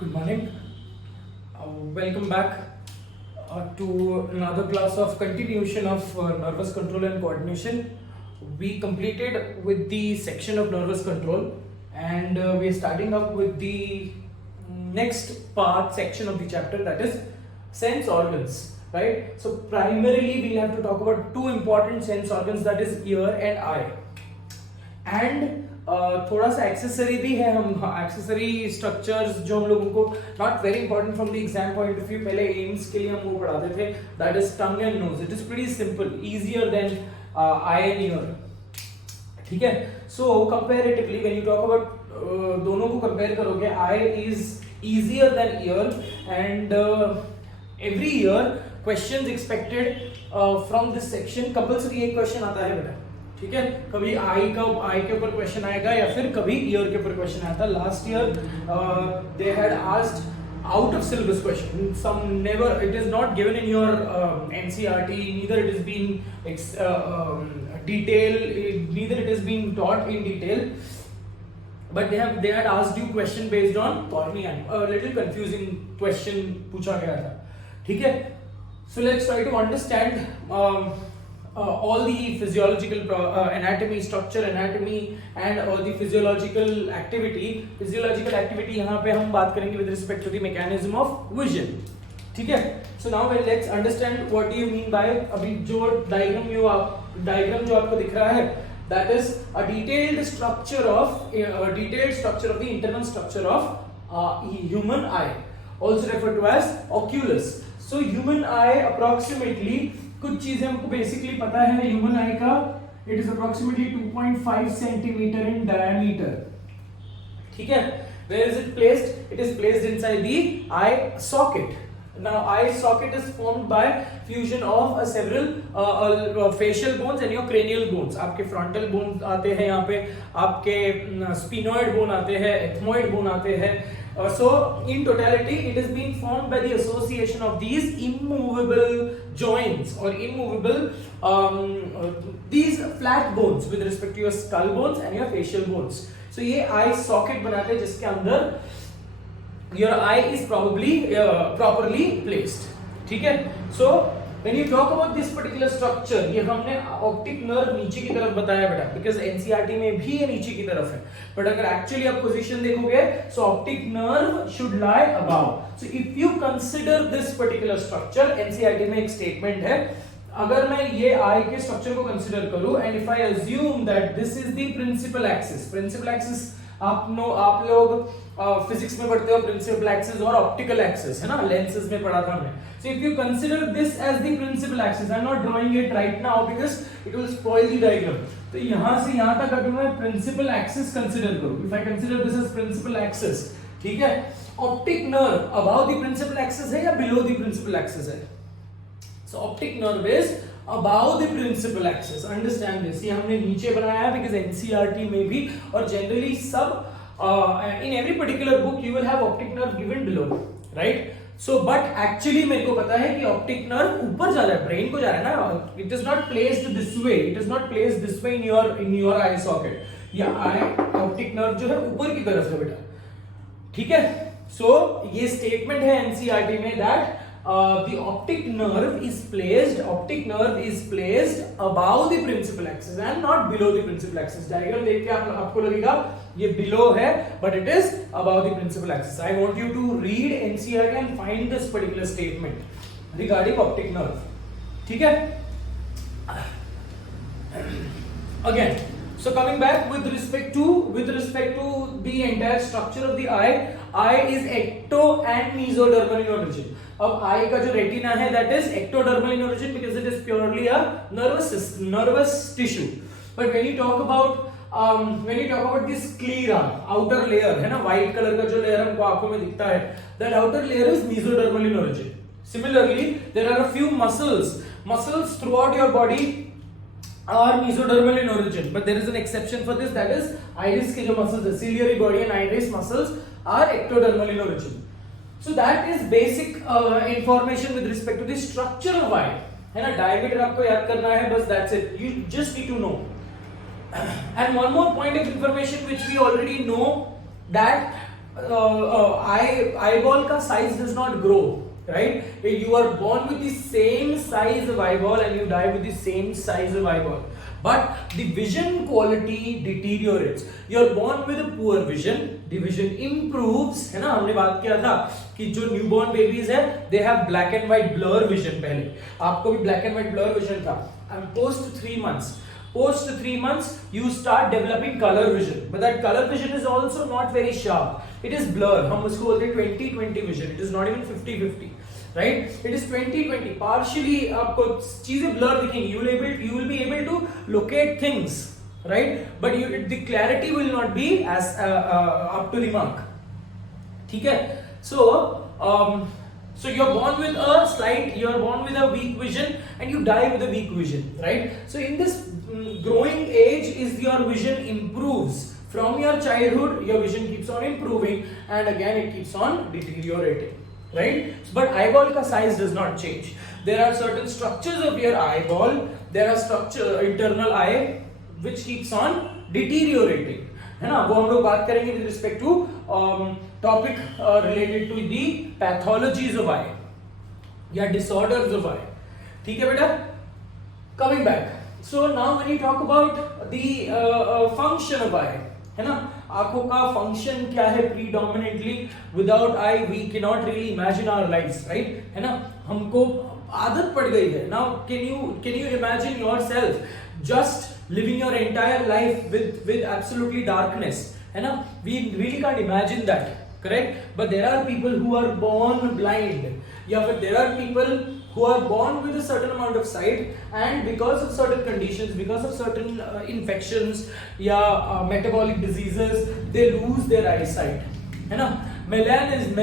Good morning. Welcome back to another class of continuation of nervous control and coordination. We completed with the section of nervous control, and we are starting up with the next part section of the chapter, that is sense organs. Right. So primarily we have to talk about two important sense organs, that is ear and eye. And थोड़ा सा एक्सेसरी भी है, हम accessory structures जो हम लोगों को not very important from the exam point of view, पहले एम्स के लिए हम वो पढ़ाते थे, that is tongue and nose. It is pretty simple, easier than eye and ear. ठीक है. So comparatively when you talk about दोनों को कंपेयर करोगे, eye is easier than ear and every year questions expected from this section. Compulsory एक question आता है बेटा. ठीक है. कभी आई के ऊपर क्वेश्चन आएगा या फिर कभी ईयर के ऊपर क्वेश्चन आया था. Last year they had asked out of syllabus question. Some never, it is not given in your NCERT, neither it is been detail, neither it is being taught in detail, but they had asked you question based on cornea. A little confusing question पूछा गया था. ठीक है. So let's try to understand all the physiological anatomy, structure, anatomy and all the physiological activity. Physiological activity यहाँ पे हम बात करेंगे with respect to the mechanism of vision. ठीक है. So now let's understand what do you mean by, अभी जो डायग्राम जो आपको दिख रहा है, that is a detailed structure of the internal structure of human eye, also referred to as oculus. So human eye approximately, कुछ चीजें हमको बेसिकली पता है ह्यूमन आई का. It is approximately 2.5 centimetre in diameter. ठीक है. Where is it placed? It is placed inside the eye socket. Now eye socket is formed by fusion of several facial bones and your cranial bones. आपके frontal bone आते हैं यहाँ पे, आपके sphenoid bone आते हैं, एथमोइड बोन आते हैं. So in totality it is being formed by the association of these immovable joints or immovable these flat bones with respect to your skull bones and your facial bones. So ये eye socket बनाते हैं जिसके अंदर your eye is probably properly placed. ठीक है. So when you talk about this particular structure, ये हमने optic nerve नीचे की तरफ बताया बेटा, बिकॉज NCERT में भी ये नीचे की तरफ है, बट अगर एक्चुअली आप पोजीशन देखोगे, so optic nerve should lie above. So if you consider this particular structure, NCERT में एक स्टेटमेंट है, अगर मैं ये आई के स्ट्रक्चर को कंसीडर करूं and if I assume that this is the principal axis आप लोग फिजिक्स में पढ़ते हो प्रिंसिपल एक्सिस और ऑप्टिकल एक्सिस, है ना, लेंसेज में पढ़ा था हमने. So if you consider this as the principal axis, I am not drawing it right now because it will spoil the diagram. तो यहां से यहां तक अगर मैं प्रिंसिपल एक्सिस कंसीडर करूं, if I consider this as principal axis, ठीक है, optic nerve above the principal axis है या बिलो द प्रिंसिपल एक्सिस है? So optic nerve is above the principal axis. Understand this. ये हमने नीचे बनाया है because NCERT में भी और generally सब in every particular book you will have optic nerve given below, right? So but actually मेरे को पता है कि optic nerve ऊपर जा रहा है, brain को जा रहा है ना. It is not placed this way. It is not placed this way in your eye socket. ये optic nerve जो है ऊपर की तरफ है बेटा. ठीक है. So ये statement है NCERT में that the optic nerve is placed above the principal axis and not below the principal axis. Diagram देख के आपको लगेगा ये below है, but it is above the principal axis. I want you to read NCERT and find this particular statement regarding optic nerve. ठीक है. Again, so coming back with respect to the entire structure of the eye is ecto and mesodermal in origin. अब आई का जो रेटिना है that is ectodermal in origin because it is purely a nervous tissue. But when you talk about this sclera, outer layer है ना, white colour का जो लेयर हमको आंखों में दिखता है, that outer layer is mesodermal in origin. Similarly, there are a few muscles throughout your body are mesodermal in origin, but there is an exception for this, that is iris के जो muscles है, ciliary body and iris muscles are ectodermal in origin. So that is basic information with respect to the structure of eye, है ना. diameter आपको याद करना है बस, that's it. You just need to know. And one more point of information which we already know, that eyeball का size does not grow, right? You are born with the same size of eyeball and you die with the same size of eyeball, but the vision quality deteriorates. You are born with a poor vision, the vision improves, है ना? हमने बात किया था कि जो newborn babies है they have black and white blur vision. पहले आपको भी black and white blur vision था, and post 3 months you start developing color vision, but that color vision is also not very sharp, it is blur. हम उसको बोलते हैं 20/20 vision, it is not even 50/50, right? It is 20/20, partially आपको चीजें blur दिखेंगी, you will be able to locate things, right? But the clarity will not be as up to the mark. ठीक है? So you're born with a weak vision and you die with a weak vision, right? So in this growing age is your vision improves. From your childhood, your vision keeps on improving and again it keeps on deteriorating, right? But eyeball ka size does not change. There are certain structures of your eyeball, there are internal eye which keeps on deteriorating. है ना? वो हम लोग बात करेंगे with respect to topic related to the pathologies of eye या disorders of eye. ठीक है बेटा? Coming back. So now when you talk about the function of eye, है ना? आंखों का function क्या है predominantly? Without eye we cannot really imagine our lives, right? है ना? हमको आदत पड़ गई है. Now can you imagine yourself just living your entire life with absolutely darkness, है ना? We really can't imagine that, correct? But there are people who are born blind, या फिर there are people who are born with a certain amount of sight and because of certain conditions, because of certain infections या metabolic diseases, they lose their eyesight, है ना? albinism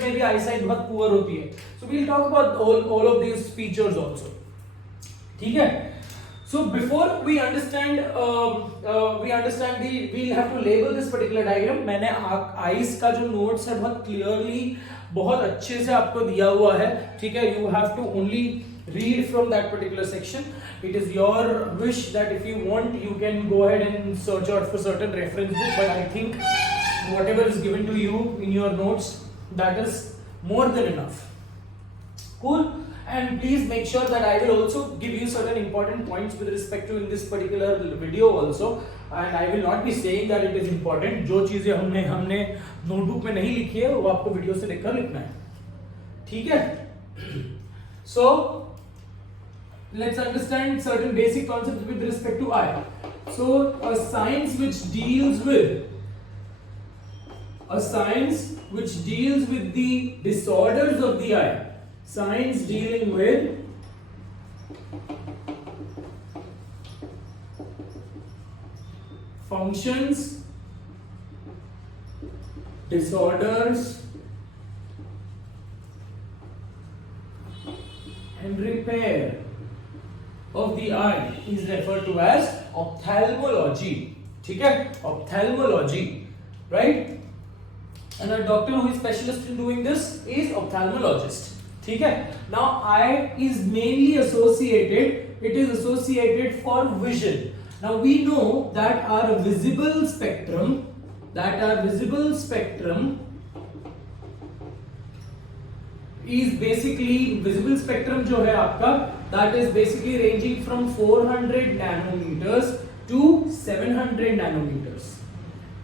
में भी eyesight बहुत poor होती है. So we'll talk about all of these features also. ठीक है? So before we understand we'll have to label this particular diagram. मैंने eyes का जो notes है बहुत clearly, बहुत अच्छे से आपको दिया हुआ है. ठीक है? You have to only read from that particular section. It is your wish that if you want you can go ahead and search out for certain reference book, but I think whatever is given to you in your notes, that is more than enough. Cool? And please make sure that I will also give you certain important points with respect to in this particular video also, and I will not be saying that it is important. जो चीजें हमने नोटबुक में नहीं लिखी है वो आपको वीडियो से देखकर लिखना है. ठीक है? So let's understand certain basic concepts with respect to eye. So a science which deals with the disorders of the eye, science dealing with functions, disorders and repair of the eye is referred to as ophthalmology. ठीक है? Ophthalmology, right? And a doctor who is specialist in doing this is ophthalmologist. ठीक है? Now eye is mainly associated for vision. Now we know that our visible spectrum is basically visible spectrum जो है आपका, that is basically ranging from 400 nanometers to 700 nanometers.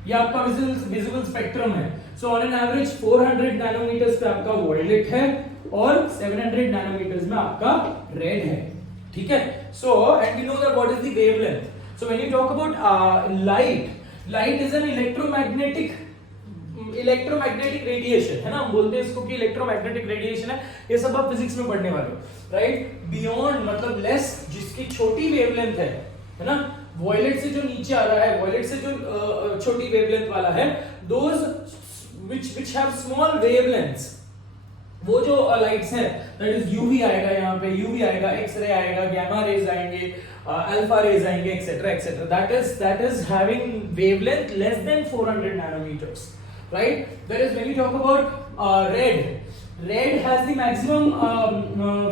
ये आपका visible spectrum है. So on an average 400 nanometers पे आपका violet है और 700 nanometers में आपका red है. ठीक है? So and we know that what is the wavelength. So when you talk about light is an electromagnetic radiation, है ना? हम बोलते हैं इसको कि electromagnetic radiation है. ये सब आप फिजिक्स में पढ़ने वाले हो, right? Beyond मतलब less, जिसकी छोटी wavelength है ना? Violet से जो नीचे आ रहा है, violet से जो छोटी wavelength वाला है, those which have small wavelengths, वो जो लाइट्स हैं, that is UV आएगा, यहाँ पे UV आएगा, X-ray आएगा, gamma rays आएंगे, alpha rays आएंगे, etc. That is having wavelength less than 400 nanometers, right? Whereas when you talk about red has the maximum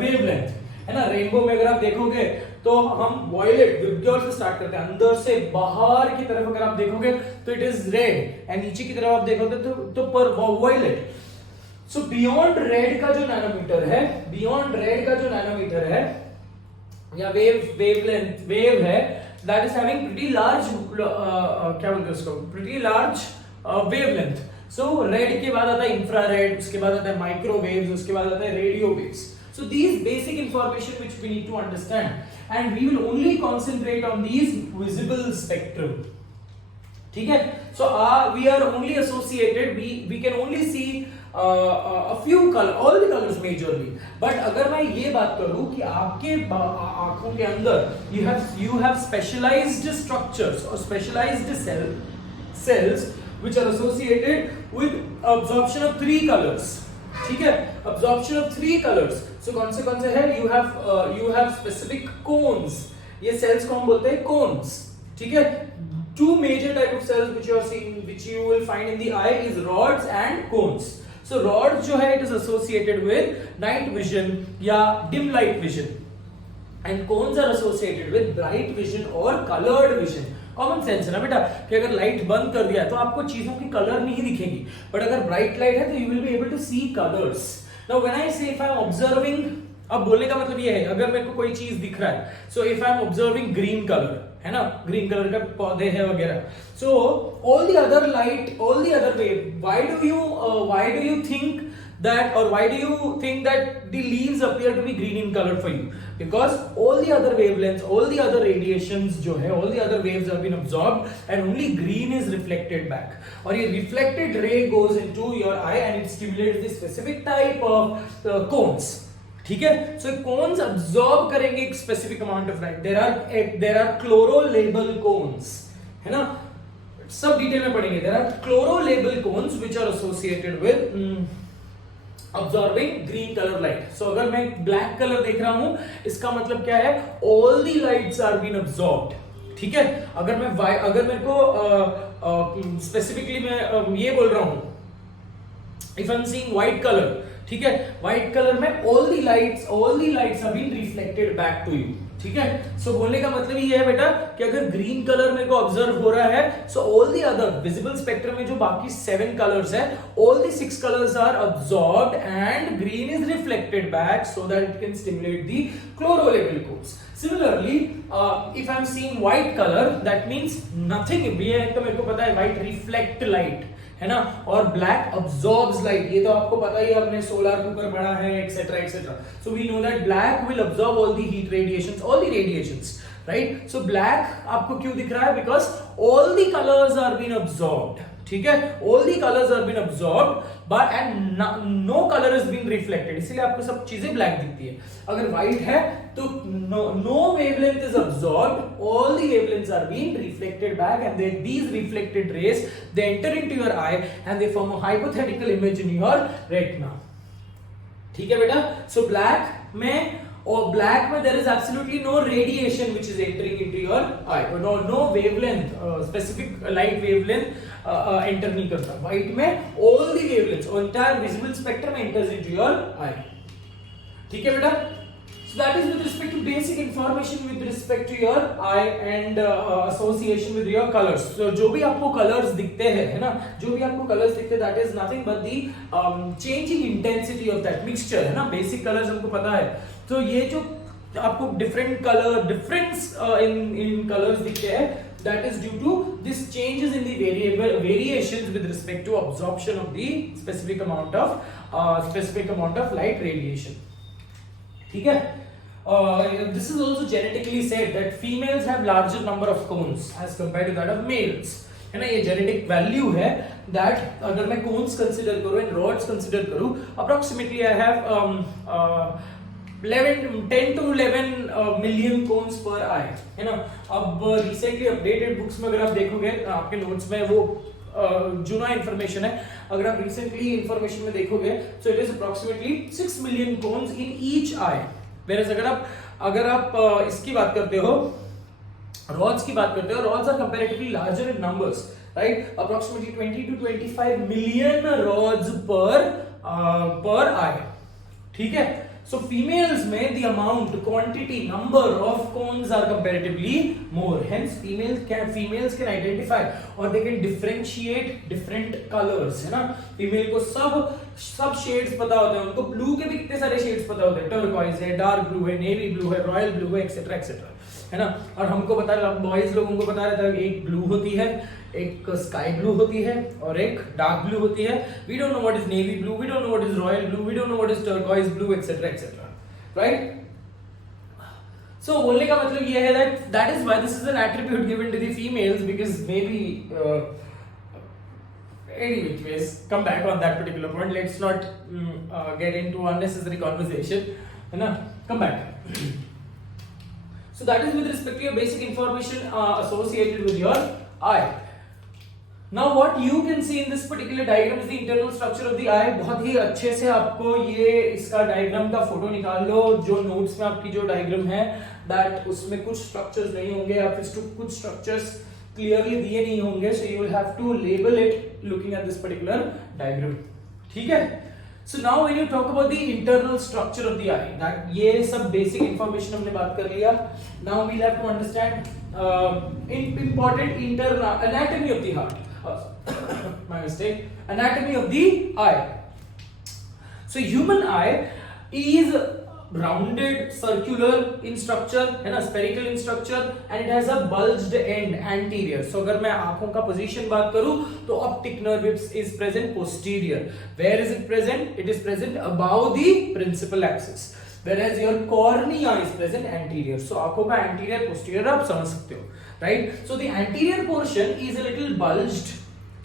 wavelength, है ना? रेनबो में अगर आप देखोगे तो हम वॉयलेट विबग्योर से स्टार्ट करते हैं, अंदर से बाहर की तरफ अगर आप देखोगे तो इट इज रेड, एंड नीचे की तरफ आप देखोगे तो पर वॉयलेट। सो बियॉन्ड रेड का जो नैनोमीटर है, बियॉन्ड रेड का जो नैनोमीटर है या वेवलेंथ वेव है, that is having pretty large क्या बोलते हैं उसको, प्रीटी लार्ज वेवलेंथ। सो रेड के बाद आता है इंफ्रारेड, उसके बाद आता है माइक्रोवेव्स, उसके बाद आता है radio waves. So these basic information which we need to understand, and we will only concentrate on these visible spectrum. ठीक है? So we are only associated, we can only see a few color, all the colors majorly. But अगर मैं ये बात करूं कि आपके आंखों के अंदर you have specialized structures or specialized cells which are associated with absorption of 3 colors. ठीक है, absorption of 3 colors. So कौन से है? You have specific cones. ये cells को हम बोलते हैं cones. ठीक है, 2 major type of cells which you will find in the eye is rods and cones. So rods जो है it is associated with night vision या dim light vision, and cones are associated with bright vision or colored vision. Common sense है ना बेटा कि अगर लाइट बंद कर दिया तो आपको चीजों की कलर नहीं दिखेगी, बट अगर ब्राइट लाइट है तो you will be able to see colours. Now when I say if I am observing, अब बोलने का मतलब ये है अगर मेरे को कोई चीज दिख रहा है, सो if I am observing green colour, है ना, ग्रीन कलर का पौधे है वगैरह, सो all the other light, all the other wave, why do you think that, or why do you think that the leaves appear to be green in color for you? Because all the other wavelengths, all the other radiations जो है, all the other waves have been absorbed and only green is reflected back, और ये reflected ray goes into your eye and it stimulates the specific type of cones. ठीक है, so cones absorb करेंगे एक specific amount of light. There are chlorolabel cones, है ना, सब डिटेल में पढ़ेंगे. There are chlorolabel cones which are associated with absorbing green color light. So अगर मैं black color देख रहा हूं, इसका मतलब क्या है? All the lights are being absorbed. ठीक है, अगर मेरे को स्पेसिफिकली मैं ये बोल रहा हूं, if I'm seeing white color, ठीक है, व्हाइट कलर में all the lights have been reflected back to you. ठीक है, सो बोलने का मतलब ये है बेटा कि अगर ग्रीन कलर मेरे को ऑब्जर्व हो रहा है, so all the other visible spectrum में जो बाकी 7 कलर्स है, all the 6 colours are absorbed and green is reflected back so that it can stimulate the chlorolabe cones. Similarly, if I am seeing white color, that means nothing. ये तो मेरे को पता है, white reflect light, है ना, और black absorbs light, ये तो आपको पता ही है, आपने सोलर कुकर पढ़ा है, etcetera etcetera. So we know that black will absorb all the heat radiations, all the radiations, right. So black आपको क्यों दिख रहा है? Because all the colours are been absorbed. ठीक है, all the colours are been absorbed but and no colour is been reflected, इसलिए आपको सब चीजें ब्लैक दिखती है. अगर व्हाइट है तो no wavelength is absorbed, all the wavelengths are been reflected back and these reflected rays they enter into your eye and they form a hypothetical image in your retina. ठीक है बेटा, सो ब्लैक में there is absolutely no radiation which is entering into your eye, no wavelength, specific light wavelength enter नहीं करता. White में all the wavelengths, entire visible spectrum enters into your eye. ठीक है बेटा, so that is with respect to basic information with respect to your eye and association with your colors. So जो भी आपको colors दिखते हैं, है ना, जो भी आपको colors दिखते हैं, that is nothing but the changing intensity of that mixture, है ना. basic colors हमको पता है, तो ये जो आपको different color difference in colors दिखते हैं, that is due to this changes in the variations with respect to absorption of the specific amount of light radiation. ठीक है, this is also genetically said that females have larger number of cones as compared to that of males, है ना. ये genetic value है that अगर मैं cones consider करूं and rods consider करूं, approximately I have 10 to 11 million cones per eye, है ना. अब रिसेंटली अपडेटेड बुक्स में अगर आप देखोगे, आपके नोट्स में वो जुना इंफॉर्मेशन है, अगर आप रिसेंटली इंफॉर्मेशन में देखोगे, so it is approximately 6 million cones in each eye. Whereas अगर आप इसकी बात करते हो, rods की बात करते हो, rods are comparatively larger in numbers, right? Approximately 20 to 25 million rods per eye. ठीक है, So females में the amount, quantity, number of cones are comparatively more. Hence females can identify or they can differentiate different colors, है ना. Female को सब shades पता होते हैं. उनको blue के भी कितने सारे shades पता होते हैं. Turquoise है, dark blue है, navy blue है, royal blue है, etc etc. है ना. और हमको बता रहा, बॉयज लोगों को बता रहा था एक ब्लू होती है, एक स्काई ब्लू होती है और एक डार्क ब्लू होती है. We don't know what is navy blue, we don't know what is royal blue, we don't know what is turquoise blue, etcetera etcetera. Right. So बोलने का मतलब ये है that is why this is an attribute given to the females because maybe anyways come back on that particular point. Let's not get into unnecessary conversation, है ना. Come back. So that is with respect to your basic information associated with your eye. Now what you can see in this particular diagram is the internal structure of the eye. बहुत ही अच्छे से आपको ये इसका डायग्राम का फोटो निकाल लो. जो नोट्स में आपकी जो डायग्राम है दैट उसमें कुछ स्ट्रक्चर्स नहीं होंगे या फिर कुछ स्ट्रक्चर्स क्लियरली दिए नहीं होंगे. So you will have to label it looking at this particular diagram. ठीक है. So now when you talk about the internal structure of the eye, that ये सब basic information हमने बात कर लिया. Now we'll have to understand important internal anatomy of the heart. My mistake. Anatomy of the eye. So human eye is rounded, circular in structure, है ना, spherical in structure, and it has a bulged end anterior. So अगर मैं आंखों का position बात करूं तो optic nerve is present posterior. Where is it present? It is present above the principal axis. Whereas your cornea is present anterior. So आंखों का anterior posterior आप समझ सकते हो, right? So the anterior portion is a little bulged,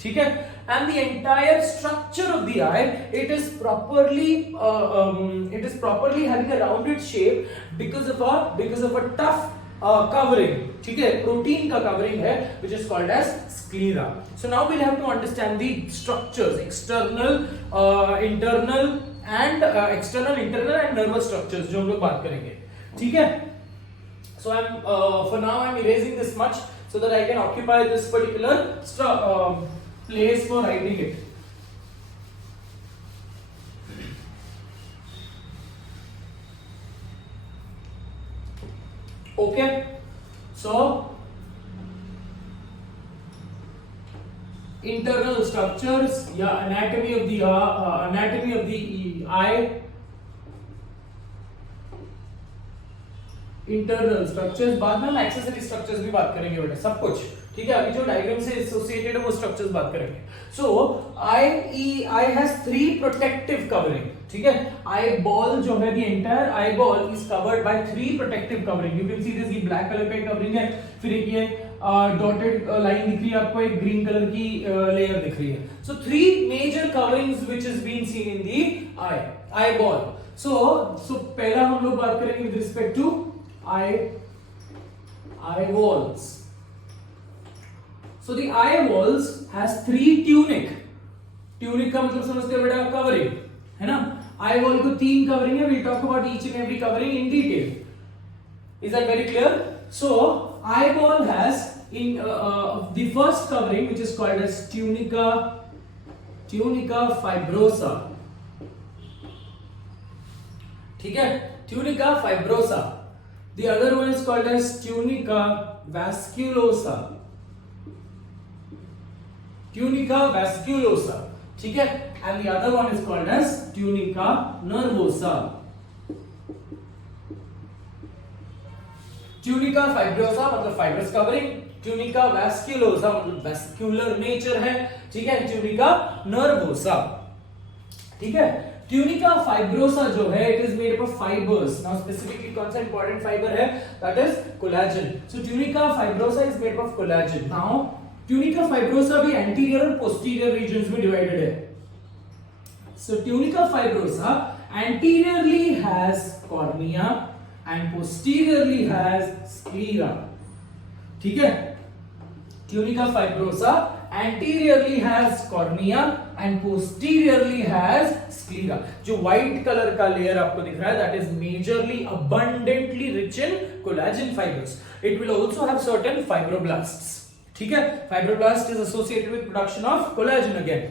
ठीक है. And the entire structure of the eye, it is properly having a rounded shape because of a tough covering, ठीक है, protein का covering है which is called as sclera. So now we'll have to understand the structures, external, internal and nervous structures जो हम लोग बात करेंगे. ठीक है. So for now I'm erasing this much so that I can occupy this particular place for writing it. Okay. So internal structures या anatomy of the eye. Internal structures बाद में हम एक्सेसरी स्ट्रक्चर्स भी बात करेंगे बेटा, सब कुछ. ठीक है. अभी जो डायग्राम से एसोसिएटेड है वो स्ट्रक्चर्स बात करेंगे. सो आई हैज 3 प्रोटेक्टिव कवरिंग. ठीक है. आई बॉल जो है, the entire eye ball is covered by 3 protective covering. You can see this, ये ब्लैक कलर का कवरिंग है, फिर एक ये डॉटेड लाइन दिख रही है आपको, एक ग्रीन कलर की लेयर दिख रही है. So 3 major coverings which is been seen in the eyeball. So पहला हम लोग बात करेंगे with respect to eye walls. So the eye walls has 3 tunic. Tunic का मतलब समझते हो बेटा, कवरिंग, है ना. eye wall को 3 कवरिंग है. We'll talk about each and every covering in detail. Is that very clear? So eye wall has in the first covering which is called as tunica fibrosa. ठीक है. Tunica fibrosa. The other one is called as tunica vasculosa. Tunica vasculosa. ठीक है. And the other one is called as tunica nervosa. Tunica fibrosa मतलब fibrous covering. Tunica vasculosa मतलब vascular nature है. ठीक है. Tunica nervosa. ठीक है. Tunica fibrosa जो है, it is made up of fibers. Now specifically कौन सा important fiber है? That is collagen. So tunica fibrosa is made up of collagen. Now tunica fibrosa भी anterior और posterior regions में divided है. So tunica fibrosa anteriorly has cornea and posteriorly has sclera. ठीक है. Tunica fibrosa anteriorly has cornea and posteriorly has sclera. जो white color का layer आपको दिख रहा है, that is majorly abundantly rich in collagen fibers. It will also have certain fibroblasts. ठीक है. Fibroblast is associated with production of collagen again.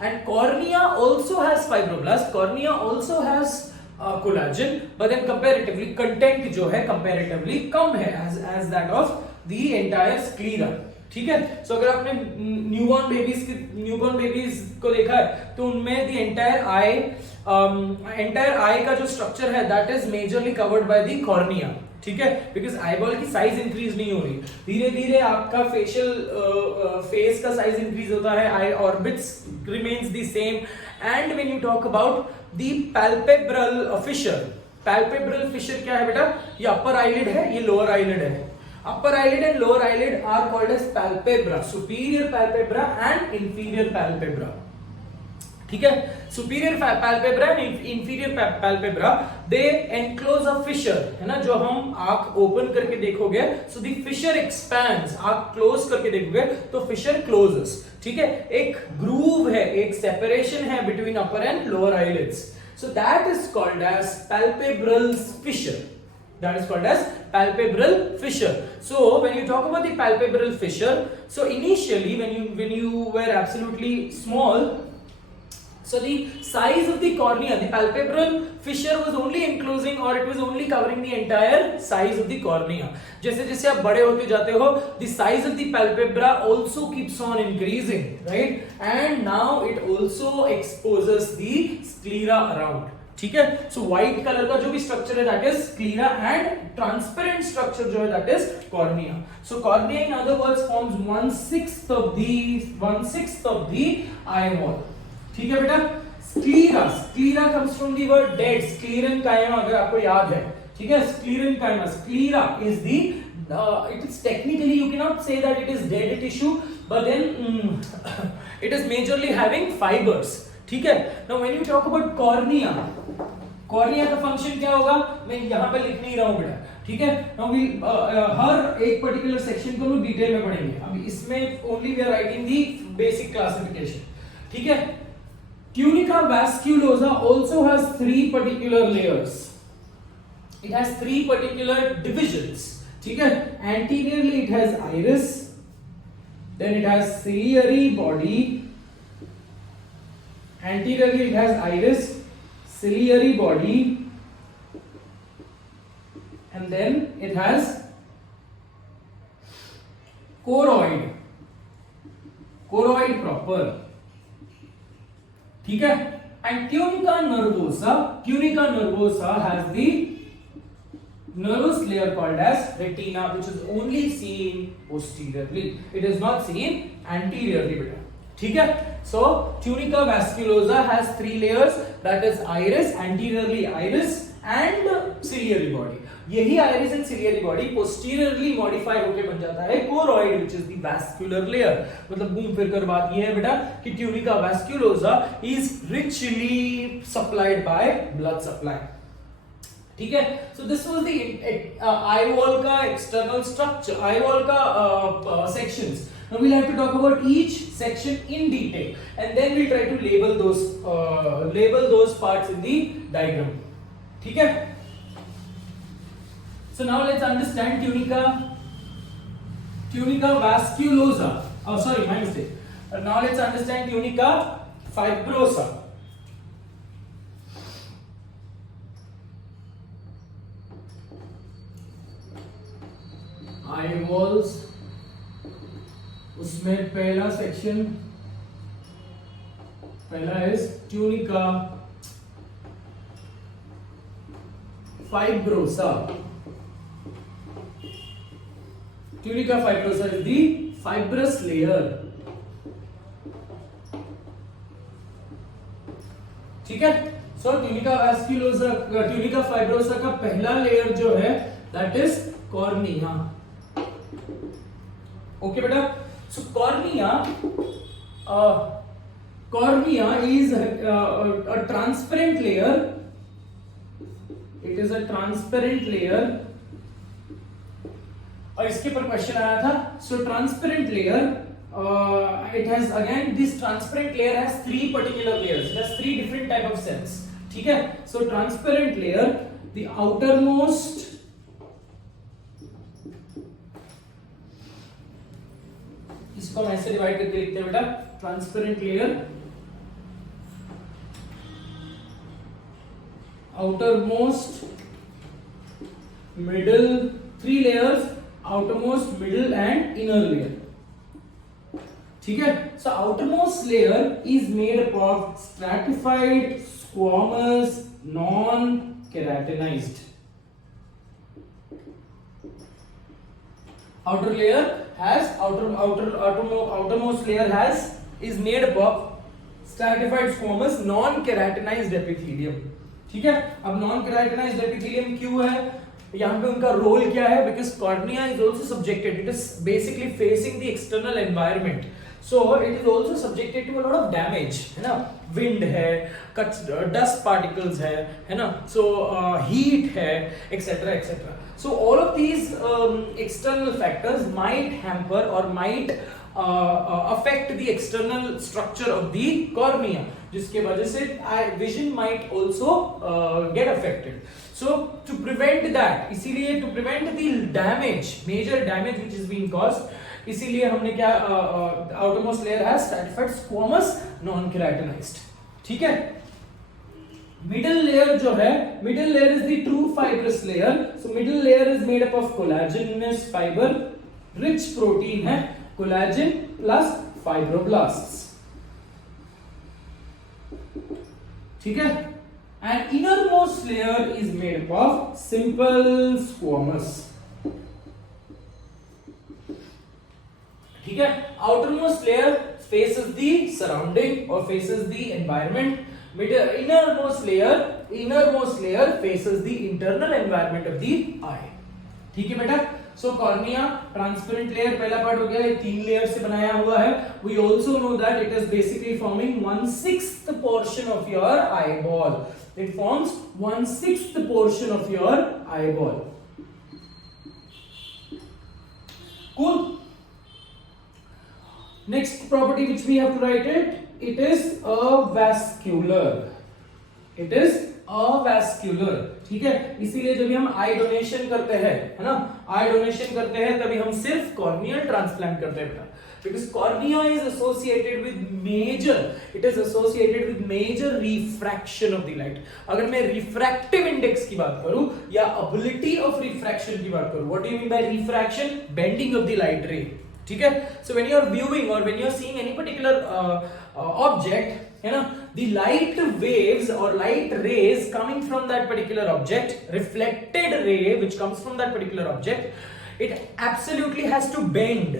And cornea also has fibroblasts. Cornea also has collagen, but then comparatively content जो है comparatively कम है as that of the entire sclera. ठीक है, so अगर आपने न्यूबॉर्न बेबीज को देखा है तो उनमें द एंटायर आई का जो स्ट्रक्चर है that is majorly covered by the cornea. ठीक है, बिकॉज आईबॉल की साइज इंक्रीज नहीं हो रही, धीरे धीरे आपका फेशियल फेस का साइज इंक्रीज होता है, eye orbits remains the same. And when you talk about the palpebral fissure, palpebral fissure क्या है बेटा, ये अपर आईलिड है, ये लोअर आईलिड है। Upper eyelid and lower eyelid are called as palpebra, superior palpebra and inferior palpebra. ठीक है, superior palpebra and inferior palpebra they enclose a fissure, है ना, जो हम आंख ओपन करके देखोगे so the fissure expands, आंख क्लोज करके देखोगे तो fissure closes। ठीक है, एक ग्रूव है, एक सेपरेशन है between upper and lower eyelids, so that is called as palpebral fissure. That is called as palpebral fissure. So when you talk about the palpebral fissure, so initially when you were absolutely small, so the size of the cornea, the palpebral fissure was only enclosing or it was only covering the entire size of the cornea. जैसे जैसे आप बड़े होते जाते हो, the size of the palpebra also keeps on increasing, right? And now it also exposes the sclera around. ठीक है, सो white colour का जो भी स्ट्रक्चर है that is sclera and transparent structure जो है that is cornea. So cornea in other words forms 1/6 of the eye wall. ठीक है बेटा, sclera, sclera comes from the word dead, sclerenchyma अगर आपको याद है। ठीक है, sclerenchyma, sclera is the it is technically you cannot say that it is dead tissue, but then it is majorly having fibers। ठीक है, now when you talk about cornea, cornea का फंक्शन क्या होगा, मैं यहां पे लिख नहीं रहा हूं बेटा। ठीक है, नाउ वी हर एक पर्टिकुलर सेक्शन को हम डिटेल में पढ़ेंगे, अभी इसमें only we are writing the basic classification. ठीक है, tunica vasculosa also has 3 particular layers, it has 3 particular divisions. ठीक है, anteriorly it has iris, then it has ciliary body, anteriorly it has iris, ciliary body, and then it has choroid, choroid proper। ठीक है, and tunica nervosa has the nervous layer called as retina, which is only seen posteriorly, it is not seen anteriorly बेटा। ठीक है, so tunica vasculosa has 3 layers, that is iris, anteriorly iris and ciliary body। यही iris and ciliary body posteriorly modify होके बन जाता है choroid, which is the vascular layer। मतलब घूम फिर कर बात ये है बेटा कि tunica vasculosa is richly supplied by blood supply। ठीक है, so this was the eye wall का external structure, eye wall का sections। Now we'll have to talk about each section in detail, and then we'll try to label those parts in the diagram. ठीक है, so now let's understand tunica vasculosa. Oh, sorry, my mistake. Now let's understand tunica fibrosa. Eye walls, उसमें पहला section, पहला है tunica fibrosa. Tunica fibrosa is the fibrous layer. ठीक है, so tunica vasculosa, tunica fibrosa का पहला layer जो है दैट इज कॉर्निया। ओके बेटा, so cornea is a transparent layer, it is a transparent layer। और इसके पर क्वेश्चन आया था, so transparent layer it has again, this transparent layer has 3 particular layers, it has 3 different type of cells। ठीक है, so transparent layer, the outermost, इसको हम ऐसे डिवाइड करके लिखते हैं बेटा, transparent layer, outermost, middle, three layers, outermost, middle and inner layer. ठीक है, so outermost layer is made up of stratified, squamous, non-keratinized. Outermost layer is made up of stratified, squamous, non-keratinized epithelium. ठीक है, अब non-keratinized epithelium क्यों है, यहाँ पे उनका रोल क्या है? Because cornea is also subjected, it is basically facing the external environment, so it is also subjected to a lot of damage, है ना? Wind है, dust particles है ना? So heat है, etc. etc. So all of these external factors might hamper or might affect the external structure of the cornea, जिसके वजह से vision might also get affected. So to prevent that, इसीलिए to prevent the damage, major damage which is being caused, इसीलिए हमने क्या outermost layer has stratified, squamous, non-keratinized. ठीक है, middle layer जो है, middle layer is the true fibrous layer. So middle layer is made up of collagenous fiber, rich protein है, collagen plus fibroblasts. ठीक है, and innermost layer is made up of simple squamous. ठीक है, outermost layer faces the surrounding or faces the environment. Innermost layer faces the internal environment of the eye. ठीक है बेटा, so cornea transparent layer पहला पार्ट हो गया, ये 3 layer से बनाया हुआ है. We also know that it is basically forming 1/6 portion of your eyeball. It forms 1/6 portion of your eyeball. Cool. Next property which we have to write it is avascular. It is avascular. ठीक है, इसीलिए जब हम आई डोनेशन करते हैं, है ना, आई डोनेशन करते हैं तभी हम सिर्फ कॉर्नियल ट्रांसप्लांट करते हैं बेटा, because cornea is associated with major refraction of the light. अगर मैं refractive index की बात करूं या ability of refraction की बात करूं, what do you mean by refraction? Bending of the light ray. ठीक है, so when you are viewing or when you are seeing any particular object, है ना, the light waves or light rays coming from that particular object, reflected ray which comes from that particular object, it absolutely has to bend.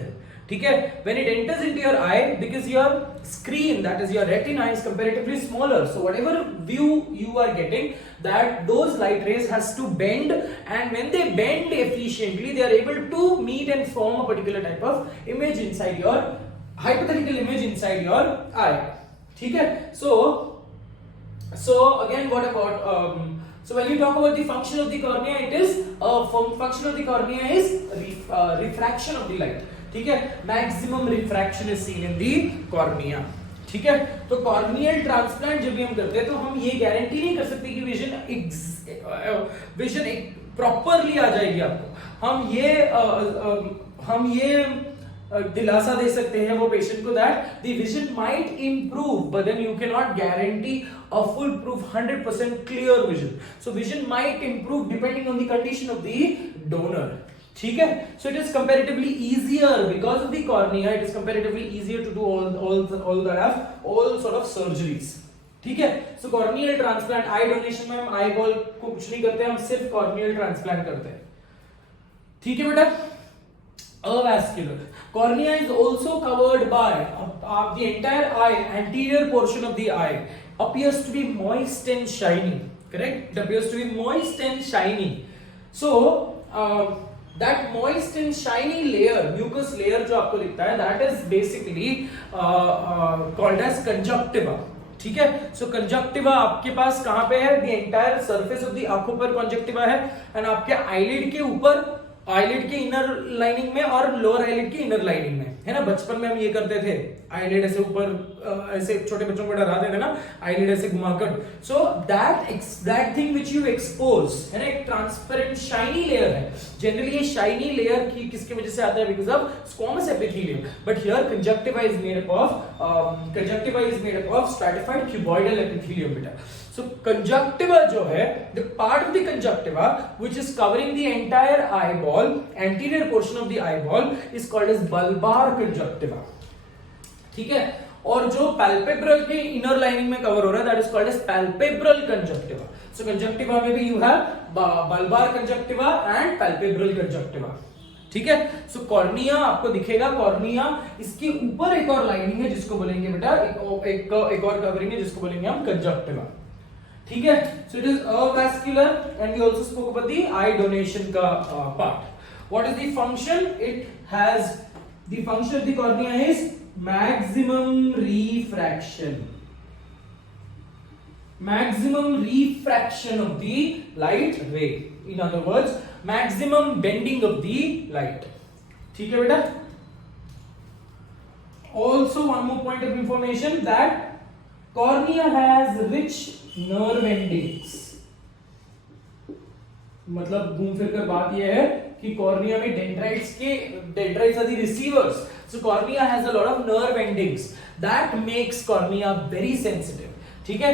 ठीक है, when it enters into your eye, because your screen, that is your retina, is comparatively smaller, so whatever view you are getting, that those light rays has to bend, and when they bend efficiently, they are able to meet and form a particular type of image inside your hypothetical image inside your eye. ठीक है, so again, what about so when you talk about the function of the cornea, it is function of the cornea is refraction of the light. ठीक है, maximum refraction is seen in दी कॉर्निया. ठीक है, तो corneal transplant जब भी हम करते हैं तो हम ये गारंटी नहीं कर सकते कि विजन एक प्रॉपरली आ जाएगी आपको. हम ये दिलासा दे सकते हैं वो पेशेंट को that the vision might improve, but then you can not guarantee a full proof 100% clear vision. So vision might improve depending on the condition of the donor. ठीक है, so it is comparatively easier because of the cornea, it is comparatively easier to do all sort of surgeries. ठीक है, so corneal transplant, eye donation में हम eyeball को कुछ नहीं करते, हम सिर्फ corneal transplant करते हैं. ठीक है बेटा, avascular. Cornea is also covered by the entire eye, anterior portion of the eye appears to be moist and shiny. Correct? It appears to be moist and shiny. So that moist and shiny layer, mucus layer जो आपको दिखता है, that is basically called as conjunctiva. ठीक है, so conjunctiva आपके पास कहां पे है? The entire surface of the आंखों पर conjunctiva है, and आपके eyelid के ऊपर, eyelid के inner lining में और lower eyelid के inner lining में, है ना, बचपन में हम ये करते थे, आईलिड ऐसे ऊपर ऐसे छोटे बच्चों को डराते थे ना, आईलिड ऐसे घुमाकर। So that thing which you expose, है ना, एक ट्रांसपेरेंट शाइनी लेयर है। जनरली ये शाइनी लेयर की किसकी वजह से आता है? Because of squamous epithelium, but here conjunctiva is made up of stratified cuboidal epithelium बेटा। So conjunctiva जो है, the part of the conjunctiva which is covering the entire eyeball, anterior portion of the eyeball is called as bulbar conjunctiva, ठीक है। और जो palpebral के inner lining में cover हो रहा है, that is called as palpebral conjunctiva. So conjunctiva में भी you have bulbar conjunctiva and palpebral conjunctiva, ठीक है। सो कॉर्निया आपको दिखेगा, कॉर्निया इसके ऊपर एक और लाइनिंग है जिसको बोलेंगे बेटा, एक और कवरिंग है जिसको बोलेंगे हम कंजक्टिवा, ठीक है। So it is avascular and we also spoke about the eye donation का part. What is the function? It has the function of the cornea is maximum refraction, maximum refraction of the light ray, in other words maximum bending of the light, ठीक है बेटा। Also one more point of information that cornea has rich nerve endings, मतलब घूम फिर कर बात यह है कि कॉर्निया में dendrites are the receivers, so cornea has a lot of nerve endings that makes cornea very sensitive, ठीक है।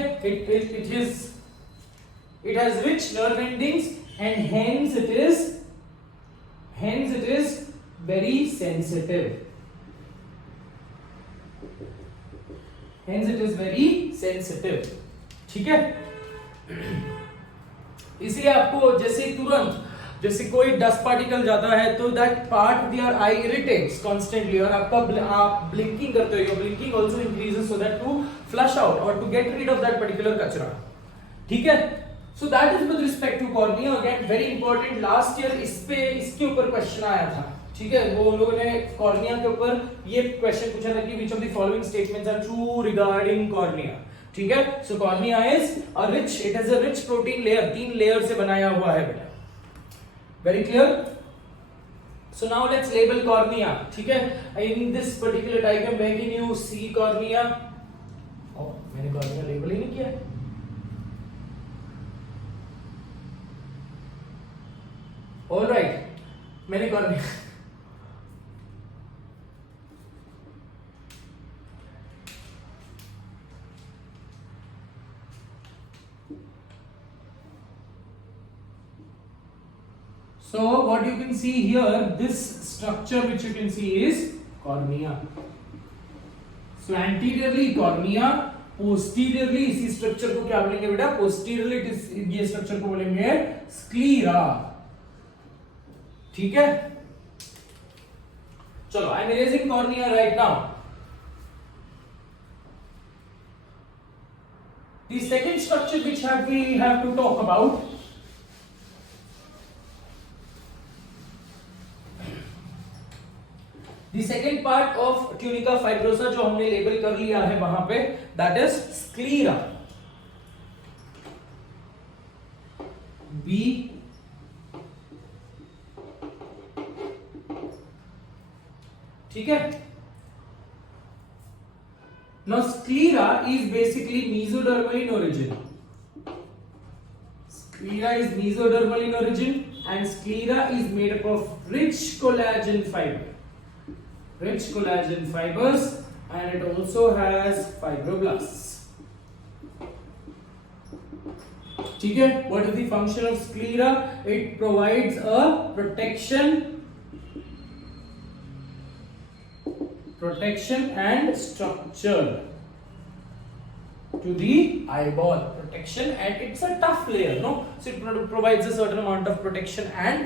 it has rich nerve endings and hence it is very sensitive, ठीक है। इसलिए आपको जैसे कोई डस्ट पार्टिकल जाता है तो that part of your eye irritates constantly, और आप ब्लिंकिंग करते हो, your blinking also increases so that to flush out और to get rid of that particular कचरा, ठीक है। So that is with respect to cornea, again very important, last year इसके ऊपर क्वेश्चन आया था, ठीक है। वो लोगों ने कॉर्निया के ऊपर ये क्वेश्चन पूछा था कि which of the following statements are true regarding cornea, ठीक है। So cornea is a rich, it has a rich protein layer, 3 layer से बनाया हुआ है बेटा, very clear. So now let's label cornea, ठीक है। In this particular diagram where can you see cornea? मैंने कॉर्निया लेबल ही नहीं किया है, ऑलराइट, मैंने cornea So what you can see here, this structure which you can see is cornea. So anteriorly cornea, posteriorly इसी स्ट्रक्चर को क्या बोलेंगे बेटा? posteriorly ये स्ट्रक्चर को बोलेंगे sclera, ठीक है। चलो, I am erasing cornea right now. The second structure which we have to talk about, the second part of tunica fibrosa जो हमने लेबल कर लिया है वहां पे, that is sclera, B ठीक है। Now sclera is basically mesodermal in origin. Sclera is mesodermal in origin and sclera is made up of rich collagen fibers and it also has fibroblasts, ठीक है। What is the function of sclera? It provides a protection and structure to the eyeball, protection, and it's a tough layer, no? So it provides a certain amount of protection and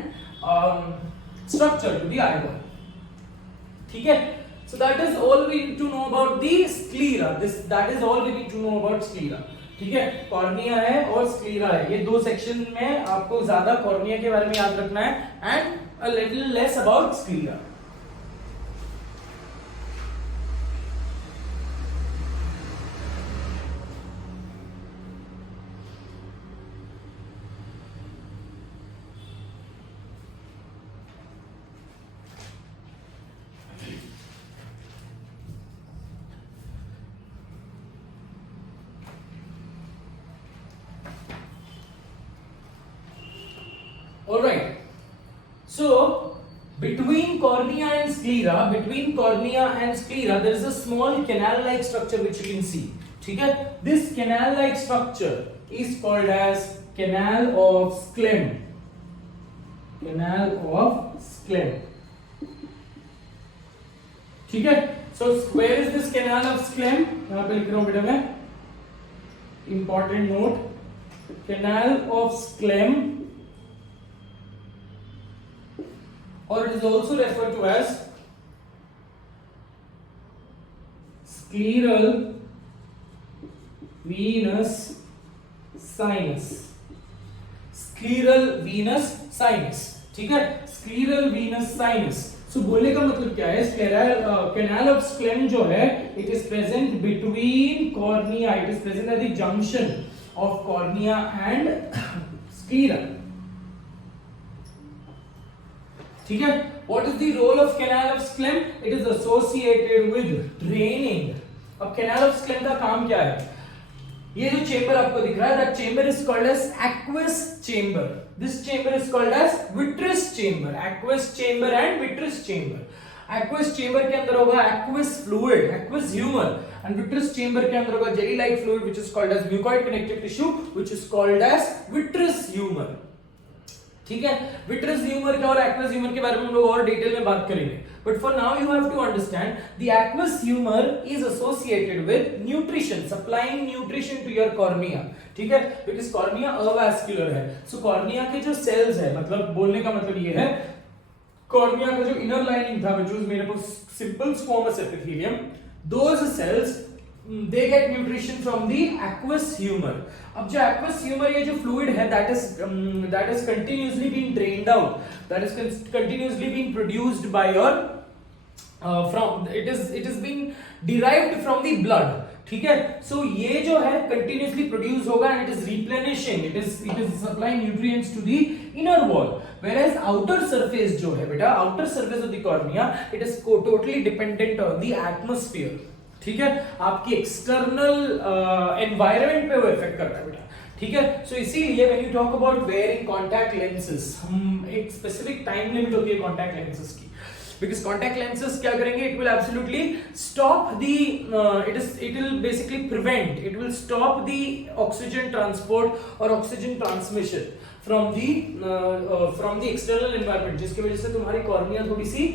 structure to the eyeball, ठीक है। So that is all we need to know about the sclera. That is all we need to know about sclera, ठीक है। कॉर्निया है और स्क्लीरा है, ये दो सेक्शन में आपको ज्यादा कॉर्निया के बारे में याद रखना है and a little less about sclera. So between cornea and sclera, there is a small canal-like structure which you can see. ठीक है, this canal-like structure is called as canal of Schlemm. Canal of Schlemm. ठीक है, so where is this canal of Schlemm? यहाँ पे लिख रहा हूँ बेटा मैं, important note, canal of Schlemm, or it is also referred to as scleral venous sinus. Scleral venous sinus, ठीक है, scleral venous sinus. So बोलने का मतलब क्या है, canal of Schlemm जो है, it is present between cornea, it is present at the junction of cornea and sclera. ठीक है, what is the role of canal of Schlemm? It is associated with draining. अब canal of Schlemm का काम क्या है? ये जो चेंबर आपको दिख रहा है, that chamber is called as aqueous chamber. This chamber is called as vitreous chamber. Aqueous chamber and vitreous chamber. Aqueous chamber के अंदर होगा aqueous fluid, aqueous humor, and vitreous chamber के अंदर होगा jelly-like fluid which is called as mucoid connective tissue, which is called as vitreous humor. ठीक है, vitreous humour का और एक्वस ह्यूमर के बारे में हम लोग और डिटेल में बात करेंगे, but for now you have to understand the aqueous humour is associated with nutrition, supplying nutrition to your cornea. ठीक है, बिकॉज़ कॉर्निया अवैस्कुलर है, सो कॉर्निया के जो सेल्स है, मतलब बोलने का मतलब ये है, कॉर्निया का जो इनर लाइनिंग था which was made up of simple squamous epithelium, those cells they get nutrition from the aqueous humor. अब जो aqueous humor ये जो fluid है that is continuously being drained out, that is continuously being produced by your it is being derived from the blood. ठीक है, so ये जो है continuously produce होगा and it is replenishing, it is supplying nutrients to the inner wall, whereas outer surface जो है बेटा, outer surface of the cornea, it is totally dependent on the atmosphere. ठीक है, आपकी एक्सटर्नल एनवायरनमेंट पे वो इफेक्ट करता है बेटा. ठीक है, सो इसीलिए when you talk about wearing contact lenses, हम एक स्पेसिफिक टाइम लिमिट होती है कॉन्टैक्ट लेंसेज की, बिकॉज कॉन्टैक्ट लेंसेज क्या करेंगे, it will absolutely stop the it will basically prevent, it will stop the oxygen transport और oxygen transmission from the external environment, जिसकी वजह से तुम्हारी कॉर्निया थोड़ी सी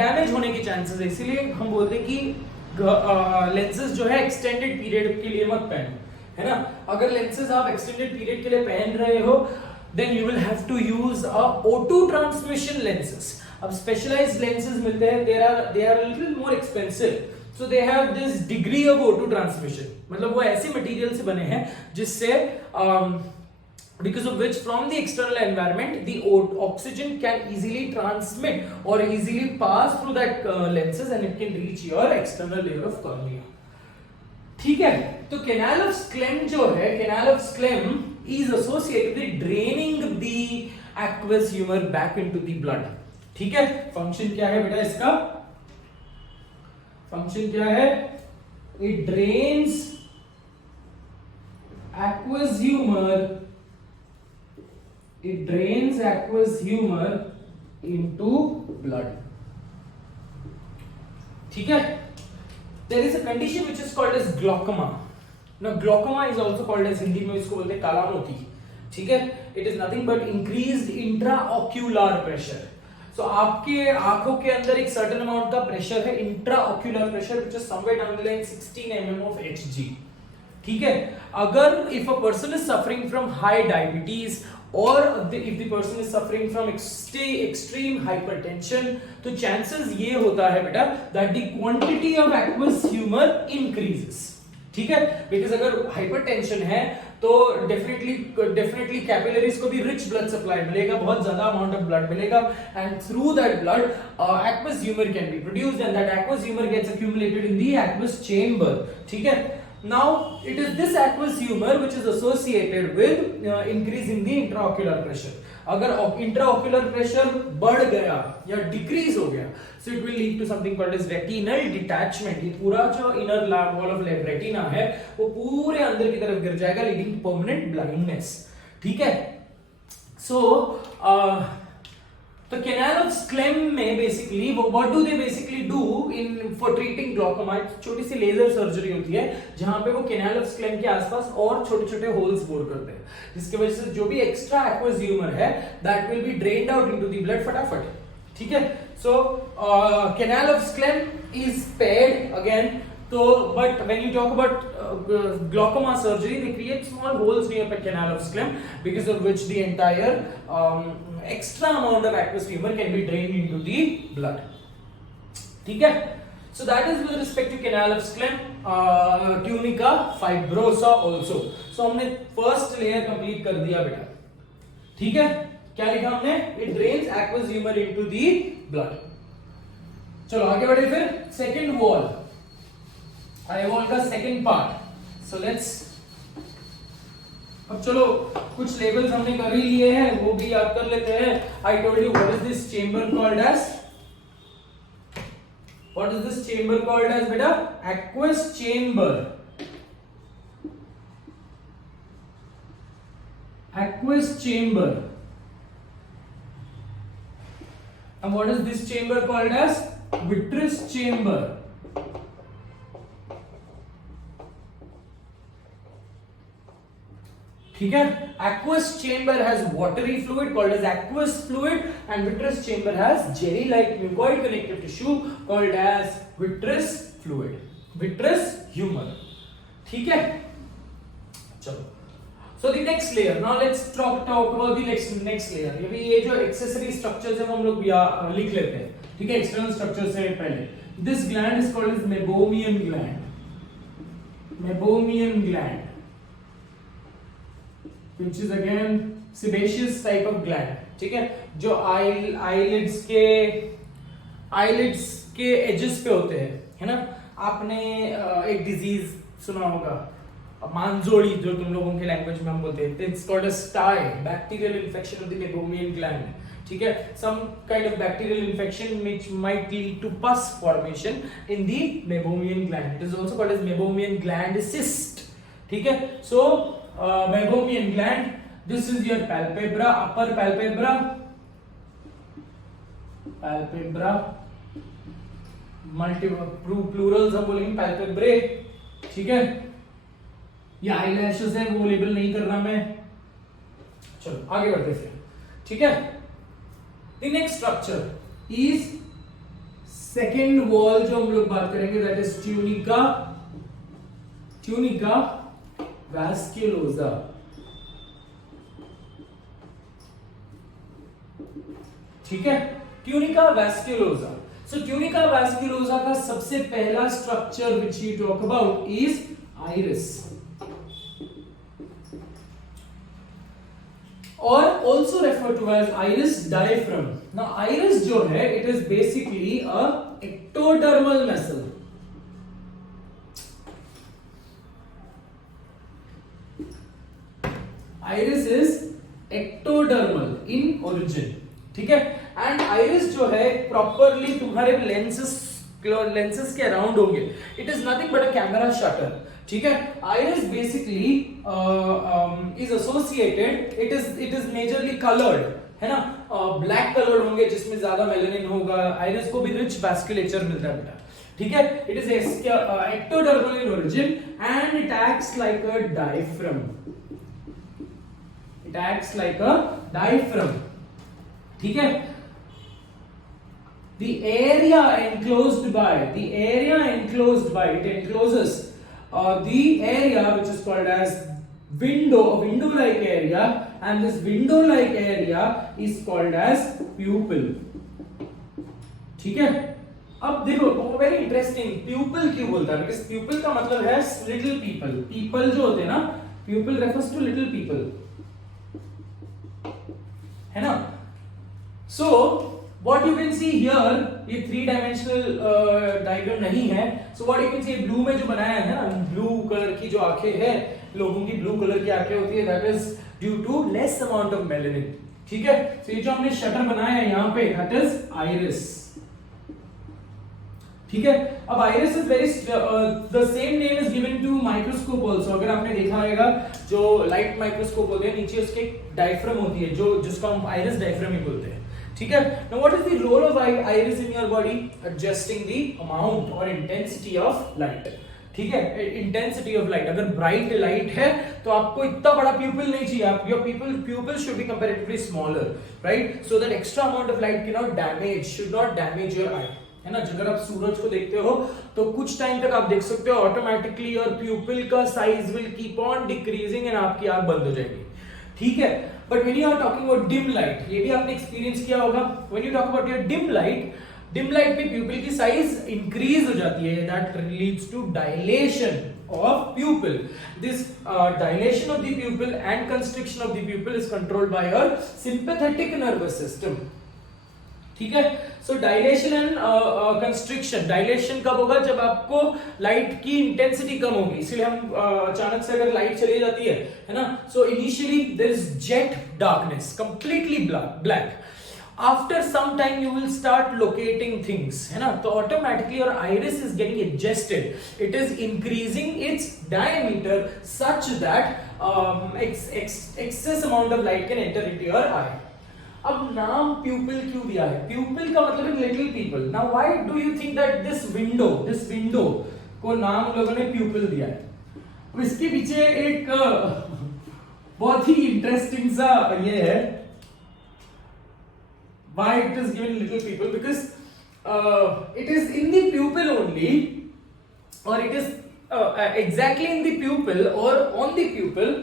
डैमेज होने की चांसेस है. इसीलिए हम बोलते हैं कि लेंसेज जो है एक्सटेंडेड पीरियड के लिए मत पहनो, है ना. अगर लेंसेज आप एक्सटेंडेड पीरियड के लिए पहन रहे हो, then you will have to use a O2 transmission lenses. अब स्पेशलाइज्ड लेंसेज मिलते हैं, they are little more expensive, so they have this degree of O2 transmission, मतलब वो ऐसे मटेरियल से बने हैं जिससे because of which from the external environment the oxygen can easily transmit or easily pass through that lenses and it can reach your external layer of cornea. ठीक है, तो canal of Schlemm जो है, canal of Schlemm is associated with draining the aqueous humor back into the blood. ठीक है, फंक्शन क्या है बेटा इसका, फंक्शन क्या है, it drains aqueous humor, it drains aqueous humor into blood. ठीक है, there is a condition which is called as glaucoma. Now glaucoma is also called as, Hindi में इसको बोलते हैं काला मोती. ठीक है, it is nothing but increased intraocular pressure. So आपके आंखों के अंदर एक certain amount का pressure है, intraocular pressure, which is somewhere down the line 16 mm of Hg. ठीक है, अगर if a person is suffering from high diabetes or if the person is suffering from extreme hypertension, तो chances ये होता है बेटा that the quantity of aqueous humor increases. ठीक है, because अगर hypertension है तो definitely capillaries को भी rich blood supply मिलेगा, बहुत ज्यादा amount of blood मिलेगा, and through that blood aqueous humor can be produced and that aqueous humor gets accumulated in the aqueous chamber. ठीक है, now it is this aqueous humor which is associated with increasing the intraocular pressure. अगर intraocular pressure बढ़ गया या decrease हो गया, so it will lead to something called as retinal detachment. ये पूरा जो inner wall of retina है वो पूरे अंदर की तरफ गिर जाएगा, leading to permanent blindness. ठीक है, so तो canal of Schlemm में basically what do they basically do in for treating glaucoma? छोटी सी लेजर सर्जरी होती है जहां पे वो canal of Schlemm के आसपास और छोटे-छोटे होल्स बोर करते हैं, जिसकी वजह से जो भी एक्स्ट्रा aqueous humor है that will be drained out into the blood फटाफट, ठीक है. So canal of Schlemm is spared again. So, but when you talk about glaucoma surgery, they create small holes near the canal of Schlemm, because of which the entire extra amount of aqueous humor can be drained into the blood. ठीक है? So that is with respect to canal of Schlemm. Tunica fibrosa also. So हमने first layer complete कर दिया बेटा. ठीक है? क्या लिखा हमने? It drains aqueous humor into the blood. चलो आगे बढ़े फिर. Second wall. आई वॉल का सेकंड पार्ट. सो लेट्स, अब चलो कुछ लेवल्स हमने कर ही लिए हैं, वो भी याद कर लेते हैं. I told you what is this chamber called as, what is this chamber called as बेटा? Aqueous chamber. Aqueous chamber. And what is this chamber called as? Vitreous chamber. ठीक है. aqueous chamber has watery fluid called as aqueous fluid, and vitreous chamber has jelly like mucoid connective tissue called as vitreous fluid, vitreous humor. ठीक है. चलो, so the next layer, now let's talk about the next layer. ये जो accessory structures है वो हम लोग लिख लेते हैं, ठीक है, external structure से पहले. This gland is called as meibomian gland. Meibomian gland, which is again sebaceous type of gland. ठीक है, जो eyelids के edges पे होते हैं, है ना. आपने एक डिजीज सुना होगा, मांजोड़ी, जो तुम लोगों के लैंग्वेज में हम बोलते हैं. It's called as STI, bacterial infection of the meibomian gland. ठीक है, some kind of bacterial infection which might lead to pus formation in the meibomian gland. It is also called as meibomian gland cyst. ठीक है. So meibomian gland, this is your palpebra, upper palpebra, plurals हम बोलेंगे palpebrae. ठीक है, ये eyelashes है, वो लेबल नहीं कर रहा मैं. चलो आगे बढ़ते हैं. ठीक है. The next structure is second wall जो हम लोग बात करेंगे, that is tunica vasculosa. ठीक है, tunica vasculosa. So tunica vasculosa का सबसे पहला structure which we talk about is iris, or also referred to as iris diaphragm. Now iris जो है, it is basically a ectodermal muscle. Iris is ectodermal in origin. ठीक है. And iris जो है प्रॉपरली तुम्हारे लेंसेस के अराउंड होंगे. It is nothing but a camera shutter. ठीक है. iris basically is associated, it is majorly colored, है ना. ब्लैक कलर्ड होंगे जिसमें ज्यादा मेलानिन होगा. iris को भी रिच वैस्कुलेचर मिलता है बेटा. ठीक है. It is ectodermal in origin and it acts like a diaphragm. It acts like a diaphragm. ठीक है. The area enclosed by it encloses the area which is called as window-like area, and this window-like area is called as pupil. ठीक है. अब देखो very interesting, pupil क्यों बोलता है? Because pupil का मतलब है little people. People जो होते हैं ना, pupil refers to little people, है ना. So what you can see here, ये 3-dimensional डायग्राम नहीं है. So what you can see, blue में जो बनाया है ना, ब्लू कलर की जो आंखें हैं, लोगों की ब्लू कलर की आंखें होती है, that is due to less amount of melanin. ठीक है. So ये जो हमने शटर बनाया है यहाँ पे, that is iris. ठीक है. अब iris is very the same name is given to microscope also. अगर आपने देखा होगा जो लाइट माइक्रोस्कोप होते हैं, नीचे उसके डायफ्राम होती है, जो जिसको हम iris डायफ्राम ही बोलते हैं. ठीक है. Now what is the role of iris in your body? Adjusting the amount or intensity of light. ठीक है, इंटेंसिटी ऑफ लाइट. अगर ब्राइट लाइट है तो आपको इतना बड़ा प्यूपिल नहीं चाहिए. आप your pupil should be comparatively smaller, right, so that extra amount of light can not damage, should not damage your eye, है ना. अगर आप सूरज को देखते हो तो कुछ टाइम तक आप देख सकते हो ऑटोमेटिकली योर प्यूपिल का size will keep on decreasing and आपकी आंख बंद हो जाएगी. ठीक है. But when you are talking about dim light, ये भी आपने एक्सपीरियंस किया होगा. When you talk about your dim light में प्यूपिल की साइज इंक्रीज हो जाती है. That leads to dilation of pupil. This dilation of the pupil and constriction of the pupil is controlled by your sympathetic nervous system. ठीक है. सो dilation and constriction. Dilation कब होगा? जब आपको लाइट की इंटेंसिटी कम होगी. इसलिए हम अचानक से अगर लाइट चली जाती है ना, so initially there is jet darkness, completely black. After some time you will start locating things, है ना. तो automatically your iris is getting adjusted. It is increasing its diameter such that excess amount of light can enter into your eye. अब नाम pupil क्यों दिया है? Pupil का मतलब है little people. Now why do you think that this window को नाम लोगों ने pupil दिया है? अब इसके पीछे एक बहुत ही इंटरेस्टिंग सा ये है. Why it is given little people? Because it is in the pupil only, or it is exactly in the pupil or on the pupil.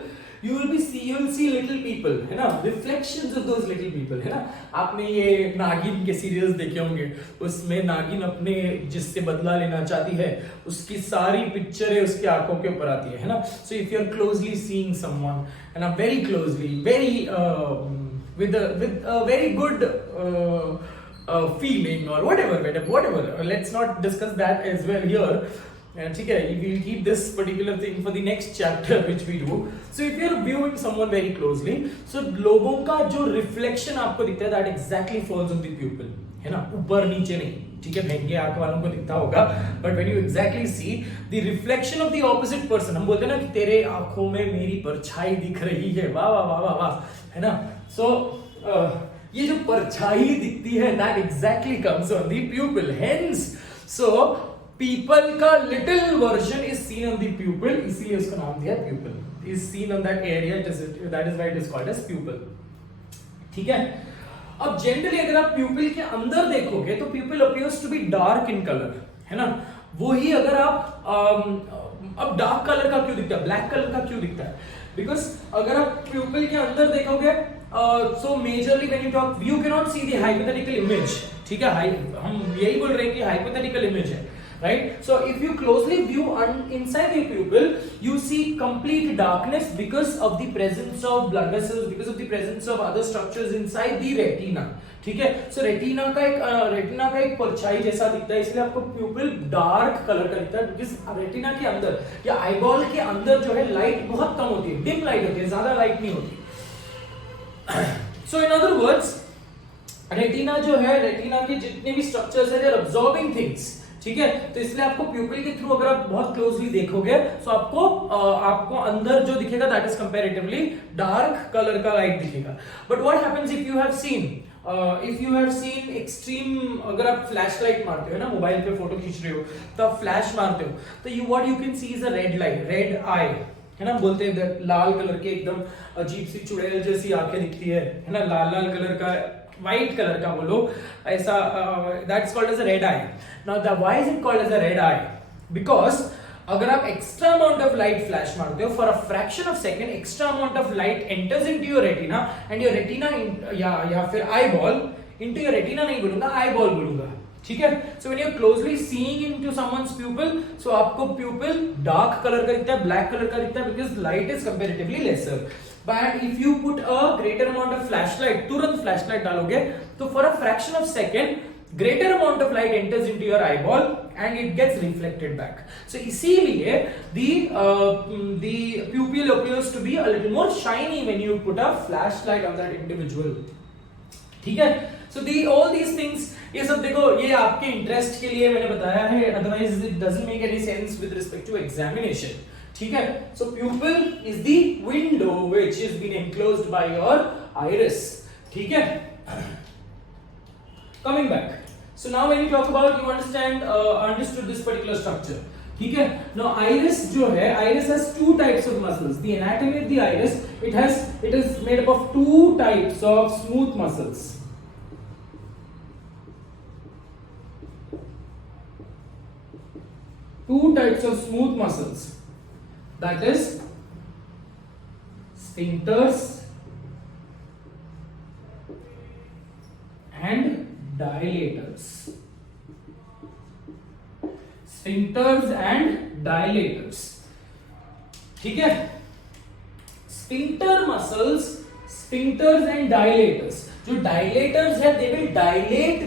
You will see little people, है ना, reflections of those little people, है ना. आपने ये नागिन के सीरियल्स देखे होंगे. उसमें नागिन अपने जिससे बदला लेना चाहती है उसकी सारी पिक्चरें उसकी आंखों के ऊपर आती है ना. So if you are closely seeing someone, है ना, very closely, very with a very good feeling or whatever. Let's not discuss that as well here. ठीक है, we'll keep this particular thing for the next chapter which we do. So if you're viewing someone very closely, so लोगों का जो reflection आपको दिखता है that exactly falls on the pupil, है ना, ऊपर नीचे नहीं. ठीक है, महंगे आंख वालों को दिखता होगा, but when you exactly see the reflection of the opposite person, हम बोलते हैं ना कि तेरे आंखों में मेरी परछाई दिख रही है, वाह वाह वाह वाह, है ना. So ये जो परछाई दिखती है that exactly comes on the pupil. Hence, so people का little version is seen on the pupil, इसीलिए उसका नाम दिया pupil. Is seen on that area, that is why it is called as pupil. ठीक है. अब जनरली अगर आप प्यूपिल के अंदर देखोगे तो pupil appears to be dark in colour, है ना. वही अगर आप अब डार्क कलर का क्यों दिखता है, ब्लैक कलर का क्यों दिखता है? बिकॉज अगर आप प्यूपिल के अंदर देखोगे सो majorly when you talk you can not see the hypothetical image. ठीक है, हम यही बोल रहे हैं कि हाइपोथेटिकल इमेज है, right? So if you closely view inside the pupil, you see complete darkness because of the presence of blood vessels, because of the presence of other structures inside the retina. ठीक है. So retina का एक परछाई जैसा दिखता है, इसलिए आपको pupil डार्क कलर का दिखता है. because retina के अंदर या eyeball के अंदर जो है लाइट बहुत कम होती है, डिम लाइट होती है, ज्यादा लाइट नहीं होती. So in other words, retina जो है, रेटिना के जितने भी स्ट्रक्चर्स है, they are absorbing things. ठीक है. तो इसलिए आपको प्यूपिल के थ्रू अगर आप बहुत क्लोजली देखोगे तो आपको अंदर जो दिखेगा that is comparatively dark colour का लाइट दिखेगा. But what happens if you have seen extreme, अगर आप फ्लैश लाइट मारते हो ना, मोबाइल पे फोटो खींच रहे हो तो आप फ्लैश मारते हो तो what you can see is a red light, red eye, है ना. बोलते हैं लाल कलर के एकदम अजीब सी चुड़ैल जैसी आंखें दिखती है ना, लाल कलर का, व्हाइट कलर का बोलो ऐसा, that's called as a red eye. Now why is it called as a red eye? Because अगर आप extra amount of light flash मारते हो for a fraction of second, extra amount of light enters into your retina and your retina या फिर eyeball, into your retina नहीं बोलूंगा, आईबॉल बोलूंगा. ठीक है. So when you are closely seeing into someone's pupil, so आपको प्यूपिल डार्क कलर का दिखता है, ब्लैक कलर का दिखता है, because light is comparatively lesser. But if you put a greater amount of flashlight, तुरंत flashlight डालोगे तो for a fraction of second greater amount of light enters into your eyeball and it gets reflected back. So इसीलिए the pupil appears to be a little more shiny when you put a flashlight on that individual. ठीक है. So all these things, ये सब देखो, ये आपके इंटरेस्ट के लिए मैंने बताया है, otherwise it doesn't make any sense with respect to examination. ठीक है. So pupil is the window which is been enclosed by your iris. ठीक है. Coming back. So now when you talk about, you understood this particular structure. ठीक है. Now iris जो है, iris has two types of muscles. The anatomy of the iris, it is made up of two types of smooth muscles. Two types of smooth muscles. That is sphincters and dilators. Sphincters and dilators. ठीक है. Sphincter muscles, sphincters and dilators. जो dilators है, they will dilate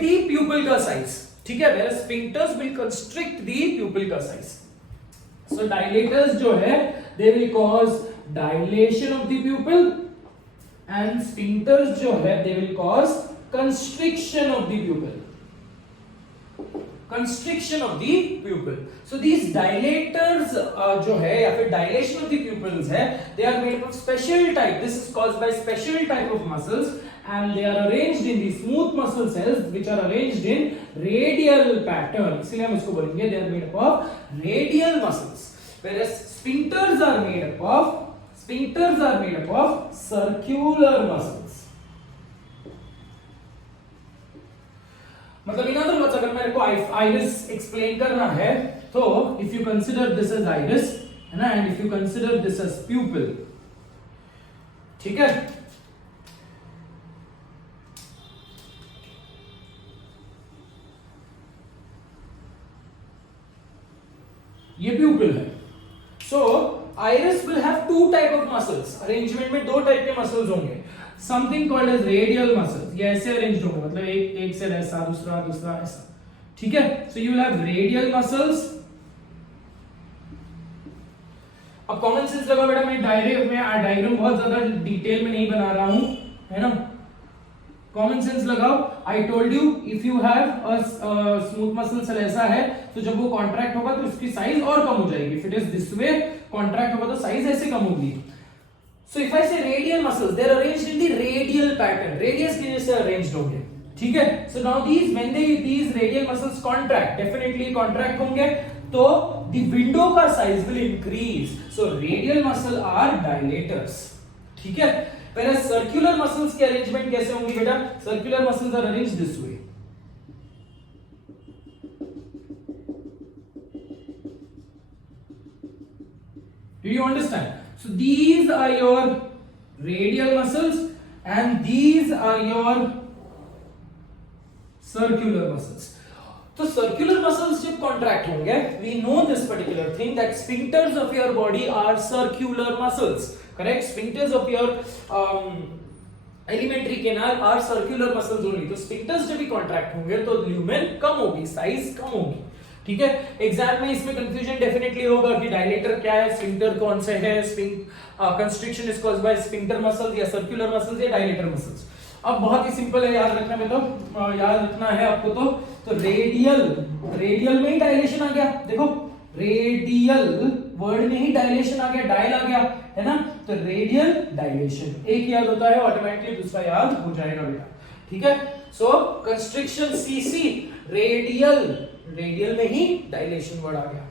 the pupil का size. ठीक है. Whereas sphincters will constrict the pupil का size. So dilators जो है, they will cause dilation of the pupil, and sphincters जो है, they will cause constriction of the pupil. Constriction of the pupil. So these dilators जो है या फिर dilation of the pupils है, they are made of special type. This is caused by special type of muscles, and they are arranged in the smooth muscle cells, which are arranged in radial pattern. इसलिए हम इसको बोलेंगे they are made up of radial muscles, whereas sphincters are made up of circular muscles. मतलब इन other words अगर मेरे को iris explain करना है, तो if you consider this as iris है ना, and if you consider this as pupil, ठीक है. ये प्यूपिल है. So iris will have two type of muscles. Arrangement में दो टाइप के मसल्स होंगे. Something called as radial muscles. ये ऐसे अरेंज होंगे, मतलब एक से ऐसा, दूसरा ऐसा. ठीक है. सो you will have radial muscles. अब कॉमन सेंस लगा बेटा, मैं डायग्राम बहुत ज्यादा डिटेल में नहीं बना रहा हूं, है ना. कॉमन सेंस लगाओ. I told you if you have a smooth muscle cell ऐसा है, तो जब वो कॉन्ट्रैक्ट होगा तो उसकी साइज और कम हो जाएगी. If it is this way, contract होगा तो साइज ऐसे कम होगी. सो if I say radial muscles, they are arranged in the radial pattern. Radius की जैसे अरेंज्ड होंगे. ठीक है. So now these radial muscles contract, definitely contract होंगे, तो द विंडो का size will increase. So radial muscle are dilators. ठीक है. Whereas circular muscles के अरेंजमेंट कैसे होंगे बेटा? Circular muscles are arranged this way. Do you understand? So these are your radial muscles and these are your circular muscles. तो circular muscles जब contract होंगे, we know this particular thing that sphincters of your body are circular muscles. Correct? Sphincters of your alimentary canal are circular muscles only. तो sphincters जब भी contract होंगे तो lumen कम होगी, size कम होगी. ठीक है. एग्जाम में इसमें कंफ्यूजन डेफिनेटली होगा कि डायलेटर क्या है, स्फिंक्टर कौन से है, constriction is caused by sphincter muscles या सर्कुलर मसल्स या डायलेटर मसल्स. अब बहुत ही सिंपल है याद रखना में, तो याद रखना है आपको. तो रेडियल में ही डायलेशन आ गया. देखो रेडियल वर्ड में ही डायलेशन आ गया, डायल आ गया, है ना. तो रेडियल डायलेशन एक याद होता है, ऑटोमेटिकली दूसरा याद हो जाएगा बेटा. ठीक है. सो कंस्ट्रिक्शन सीसी, रेडियल में ही डायलेशन वर्ड आ गया.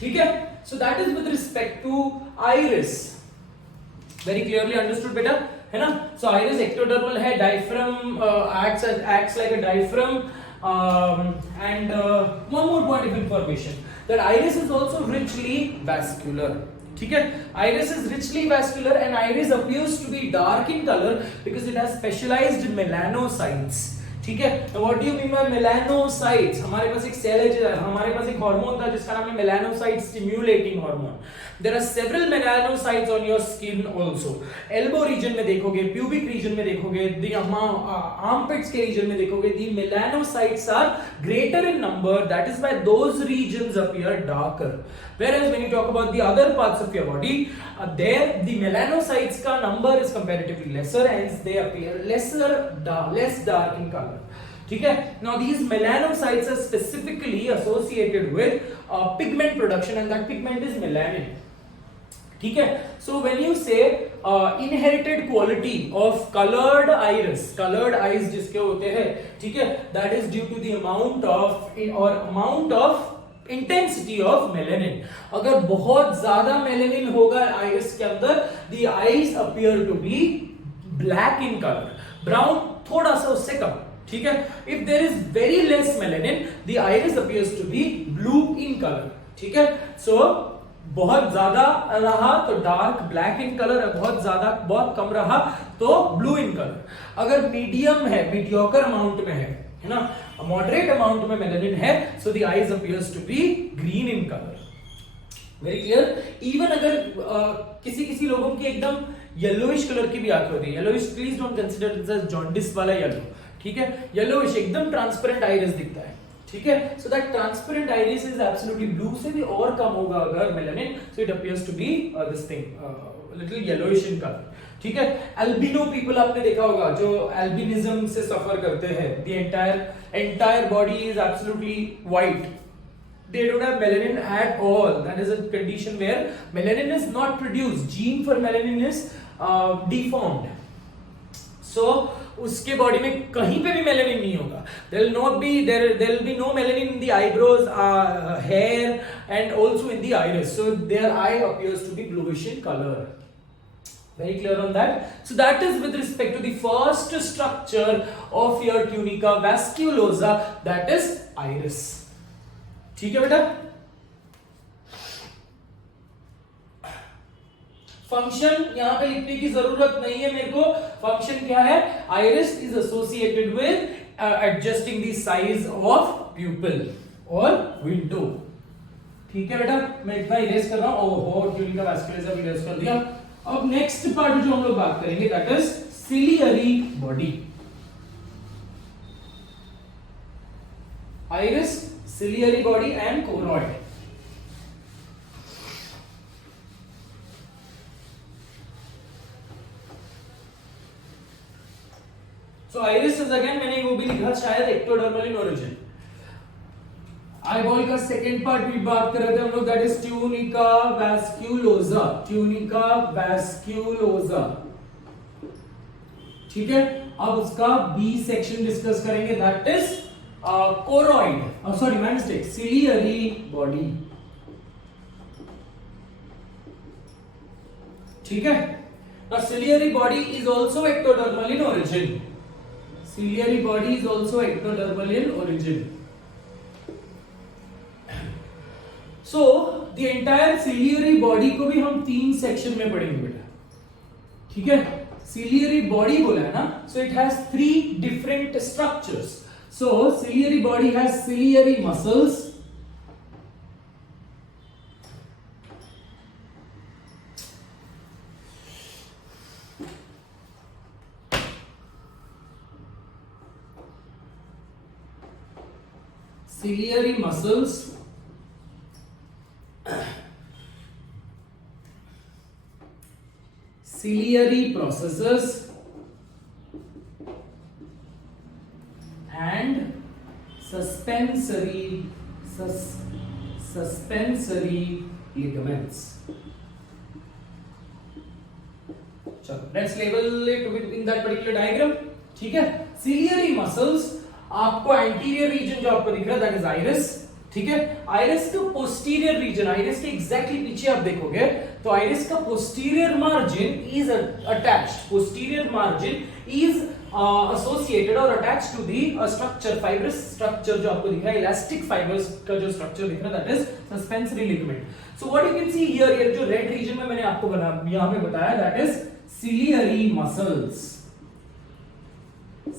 ठीक है. So that is with respect to iris. Very clearly understood बेटा, है ना. सो आइरिस एक्टोडर्मल है, diaphragm acts like a diaphragm, and one more point of information, that iris is also richly vascular. ठीक है. Iris is richly vascular and iris appears to be dark in color because it has specialized melanocytes. ठीक है. What do you mean by melanocytes? हमारे पास एक सेल है, हमारे पास एक हार्मोन था जिसका नाम है melanocyte stimulating hormone. There are several melanocytes on your skin also. Elbow region में देखोगे, प्यूबिक रीजन में देखोगे, आर्मपिट्स के रीजन में देखोगे, the melanocytes are greater in number. That is why those regions appear darker. Whereas when you talk about the other parts of your body, there the melanocytes का number is comparatively lesser, hence they appear less dark in color. ठीक है. Now these melanocytes are specifically associated with pigment production, and that pigment is melanin. ठीक है. So when you say inherited quality of coloured iris, coloured eyes जिसके होते हैं, ठीक है, that is due to the amount of intensity of melanin. अगर बहुत ज्यादा मेलेनिन होगा आइरिस के अंदर, the eyes appear to be black in colour, brown थोड़ा सा उससे कम, ठीक है। If there is very less melanin, the iris appears to be blue in colour, ठीक है। सो बहुत ज्यादा रहा तो डार्क ब्लैक इन कलर, बहुत कम रहा तो ब्लू इन कलर। अगर मीडियम है, मीडियोकर अमाउंट में है ना, मॉडरेट अमाउंट में मेलेनिन है, so the eyes appears to be green in colour. Very clear. Even अगर किसी लोगों की एकदम येलोइश कलर की भी आंखें होती है, yellowish please don't consider it as jaundice वाला येलो, ठीक है, येलोइश एकदम ट्रांसपेरेंट आइरिस दिखता है, ठीक है। So that transparent iris is absolutely blue से भी और कम होगा अगर melanin, so it appears to be this thing little yellowish in colour, ठीक है। एल्बिनो पीपल आपने देखा होगा जो एल्बिनिज्म से सफर करते हैं, the entire body is absolutely white, they don't have melanin at all. That is a condition where melanin is not produced, gene for melanin is deformed, so उसके बॉडी में कहीं पे भी मेलानिन नहीं होगा। there will be no melanin in the eyebrows, hair and also in the iris, so their eye appears to be bluish in color. Very clear on that. So that is with respect to the first structure of your tunica vasculosa, that is iris, ठीक है बेटा। फंक्शन यहां पे लिखने की जरूरत नहीं है मेरे को, फंक्शन क्या है, iris is associated with adjusting the size of प्यूपिल और विंडो, ठीक है बेटा। मैं इतना इरेज कर रहा हूं, ओहो ट्यूनिका वैस्कुलरिस इरेज कर दिया। अब नेक्स्ट पार्ट जो हम लोग बात करेंगे that is ciliary body, iris, ciliary body and choroid. So iris is again, मैंने वो भी लिखा शायद ectodermal in origin। eyeball का सेकेंड पार्ट भी बात कर रहे थे हम लोग, that is tunica vasculosa, tunica vasculosa, ठीक है। अब उसका बी सेक्शन डिस्कस करेंगे, that is choroid, sorry my mistake, ciliary body, ठीक है। Now ciliary body is also ectodermal in origin, ciliary body is also ectodermal in origin, so the entire ciliary body को भी हम तीन सेक्शन में पढ़ेंगे बेटा, ठीक है। ciliary body बोला है ना, so it has three different structures. So ciliary body has ciliary muscles, ciliary muscles, ciliary processes and suspensory ligaments. चलो let's label it in that particular diagram, ठीक है। ciliary muscles, आपको एंटीरियर रीजन जो आपको दिख रहा है दैट इज आइरिस, ठीक है। आइरिस का पोस्टीरियर रीजन, आइरिस के एग्जैक्टली पीछे आप देखोगे तो आइरिस का posterior margin is attached, posterior margin is associated or attached to the structure, fibrous structure जो आपको दिख रहा है, elastic fibers का जो structure दिख रहा है that is suspensory ligament. So what you can see here, ये जो red region में मैंने आपको यहाँ पे बताया that is ciliary muscles,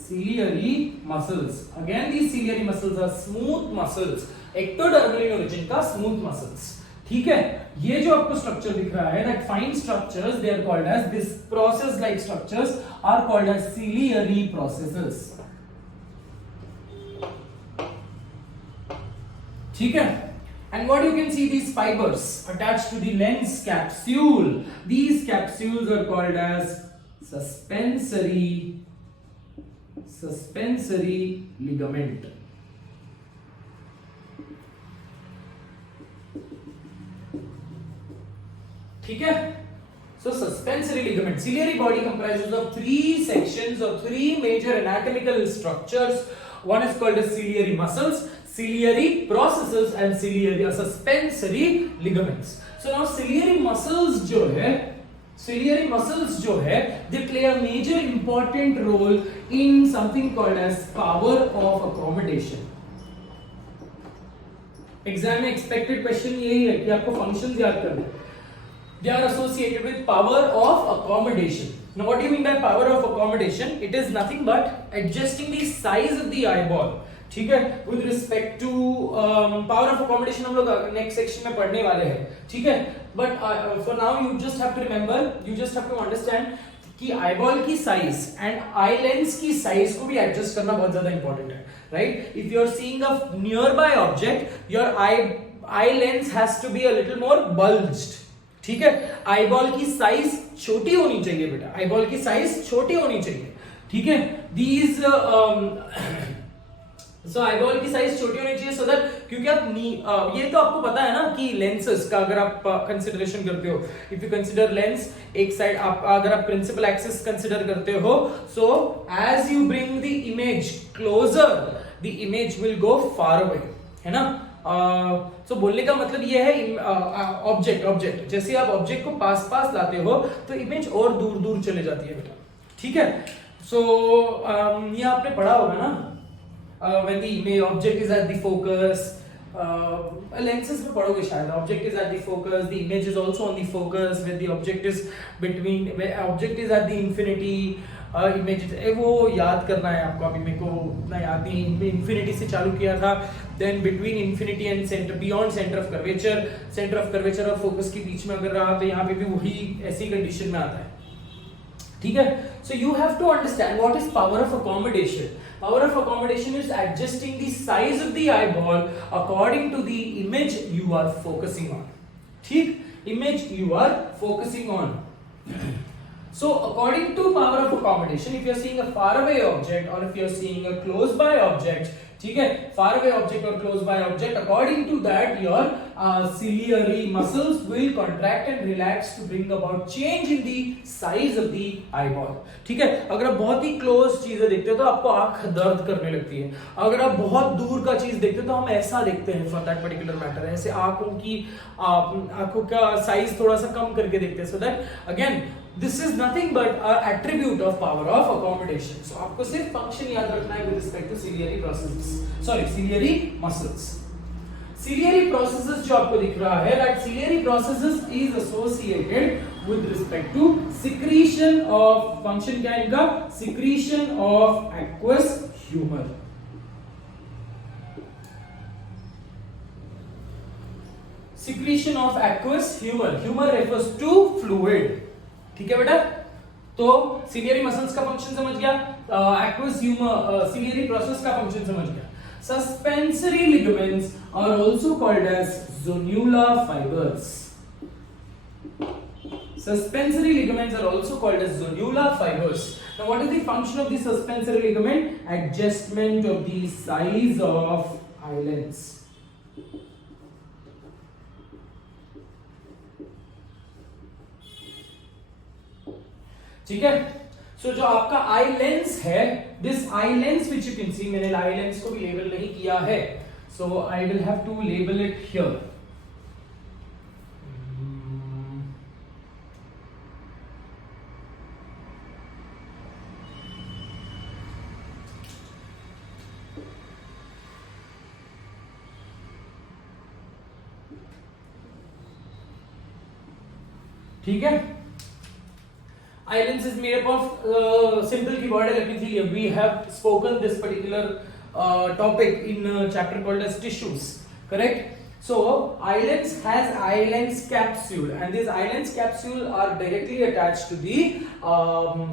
ciliary muscles. Again these ciliary muscles are smooth muscles, ectodermal in origin का smooth muscles, ठीक है। ये जो आपको स्ट्रक्चर दिख रहा है that fine structures they are called as, this process like structures are called as ciliary processes, ठीक है। And what you can see these fibres attached to the lens capsule, these capsules are called as suspensory ligament, ठीक है। So suspensory ligament, ciliary body comprises of 3 sections or 3 major anatomical structures. One is called as ciliary muscles, ciliary processes and ciliary suspensory ligaments. So now ciliary muscles जो है they play a major important role in something called as power of accommodation. Exam में expected question यही है कि आपको फंक्शंस याद करने हैं. They are associated with power of accommodation. Now what do you mean by power of accommodation? It is nothing but adjusting the size of the eyeball. ठीक है, with respect to power of accommodation हम लोग next section में पढ़ने वाले हैं. ठीक है, but for now you just have to remember, you just have to understand कि आईबॉल की साइज एंड आई लेंस की साइज को भी एडजस्ट करना बहुत ज्यादा इंपॉर्टेंट है, right? If you are seeing a nearby object, your eye lens has to be a little more bulged. ठीक है, आईबॉल की साइज छोटी होनी चाहिए बेटा, आईबॉल की साइज छोटी होनी चाहिए. ठीक है, दीज सो आईबॉल की साइज छोटी होनी चाहिए सो दैट, क्योंकि आप ये तो आपको पता है ना कि लेंसेस का अगर आप कंसिडरेशन करते हो, इफ यू कंसिडर लेंस एक साइड, आप अगर आप प्रिंसिपल एक्सिस कंसिडर करते हो, so as you bring the image closer the image will go far away, है ना? सो बोलने का मतलब ये है ऑब्जेक्ट जैसे आप ऑब्जेक्ट को पास लाते हो तो इमेज और दूर दूर चले जाती है बेटा. ठीक है, सो ये आपने पढ़ा होगा ना, when the object is at the focus, lenses में पढ़ोगे शायद, object is at the focus, the image is also on the focus, when the object is between, when object is at the infinity, image वो याद करना है आपको. अभी मेरे को उतना याद नहीं, infinity से चालू किया था, then between infinity and center, beyond center of curvature और focus के बीच में अगर रहा तो यहाँ पे भी वही ऐसी कंडीशन में आता है. ठीक है, so you have to understand what is power of accommodation. Power of accommodation is adjusting the size of the eyeball according to the image you are focusing on. ठीक, image you are focusing on. So according to power of accommodation, if you are seeing a far away object or if you are seeing a close by object, ठीक है, far away object or close by object, according to that your ciliary muscles will contract and relax to bring about change in the size of the eyeball. ठीक है, अगर आप बहुत ही क्लोज चीजें देखते हो तो आपको आंख दर्द करने लगती है. अगर आप बहुत दूर का चीज देखते हो तो हम ऐसा देखते हैं, फॉर दैट पर्टिकुलर मैटर, ऐसे आंखों का साइज थोड़ा सा कम करके देखते हैं. So that again this is nothing but a attribute of power of accommodation. So आपको सिर्फ फंक्शन याद रखना है with respect to ciliary processes, ciliary muscles. Ciliary processes जो आपको दिख रहा है, that ciliary processes is associated with respect to secretion of, function क्या है इनका? Secretion of aqueous humor. Secretion of aqueous humor. Humor refers to fluid. ठीक है बेटा, तो सिलियरी मसल्स का फंक्शन समझ गया, एक्वस ह्यूमर सिलियरी प्रोसेस का फंक्शन समझ गया. Suspensory ligaments are also called as zonular fibers. Suspensory ligaments are also called as zonular fibers. Now what is the function of the suspensory ligament? Adjustment of the size of eyelids. ठीक है, so जो आपका eye lens है, this eye lens which you can see, मैंने eye lens को भी label नहीं किया है, so I will have to label it here. ठीक है, eye lens is made up of simple keyword है, let me see, we have spoken this particular topic in chapter called as tissues, correct? So eye lens has eye lens capsule, and these eye lens capsule are directly attached to the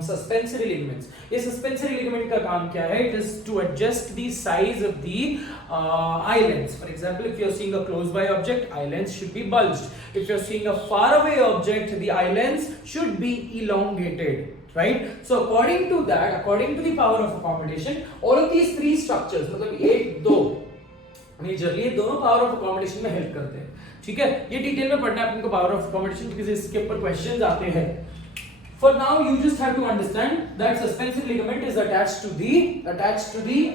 suspensory ligaments. ये suspensory ligament का काम क्या है? It is to adjust the size of the eye lens. For example, if you are seeing a close by object, eye lens should be bulged. If you are seeing a far away object, the eye lens should be elongated. Right? So according to that, according to the power of accommodation, all of these three structures, मतलब एक दो मेजरली दोनों power of accommodation में हेल्प करते हैं, ठीक है। ये डिटेल में पढ़ना है अपन को पावर ऑफ अकोमोडेशन, बिकॉज़ इसके ऊपर क्वेश्चंस आते हैं। For now you just have to understand that suspensive ligament is attached to the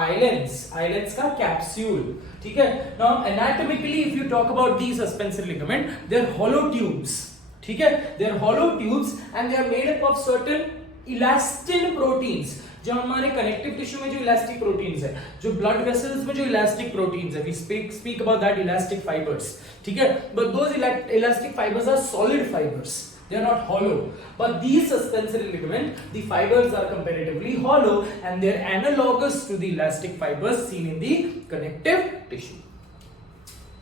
islands का capsule, ठीक है। Now anatomically if you talk about the suspensive ligament, they are hollow tubes, ठीक है। They are hollow tubes and they are made up of certain elastin proteins, जो हमारे connective tissue में जो elastic proteins है, जो ब्लड वेसल्स में जो इलास्टिक प्रोटीन्स है, we speak about that elastic fibres, ठीक है। But those elastic fibres are solid fibres, they are not hollow, but these suspensory ligament, the fibers are comparatively hollow and they are analogous to the elastic fibers seen in the connective tissue,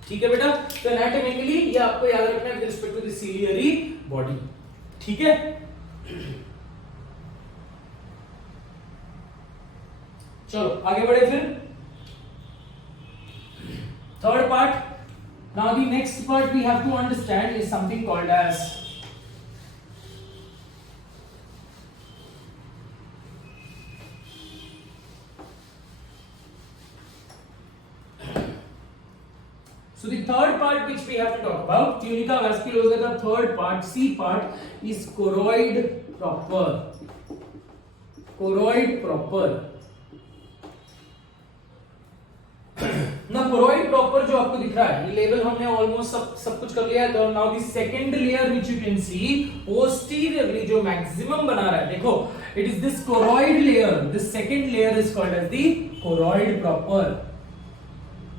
ठीक है बेटा। तो एनाटॉमिकली ये आपको याद रखना है with respect to the ciliary body, ठीक है। चलो आगे बढ़े फिर third part. Now the next part we have to understand is something called as so the third part which we have to talk about, tunica vasculosa का third part, C part is choroid proper, choroid proper। ना choroid proper जो आपको दिख रहा है, ये लेवल हमने ऑलमोस्ट सब कुछ कर लिया है। तो now the second layer which you can see posteriorly जो मैक्सिमम बना रहा है, देखो it is this choroid layer, this second layer is called as the choroid proper।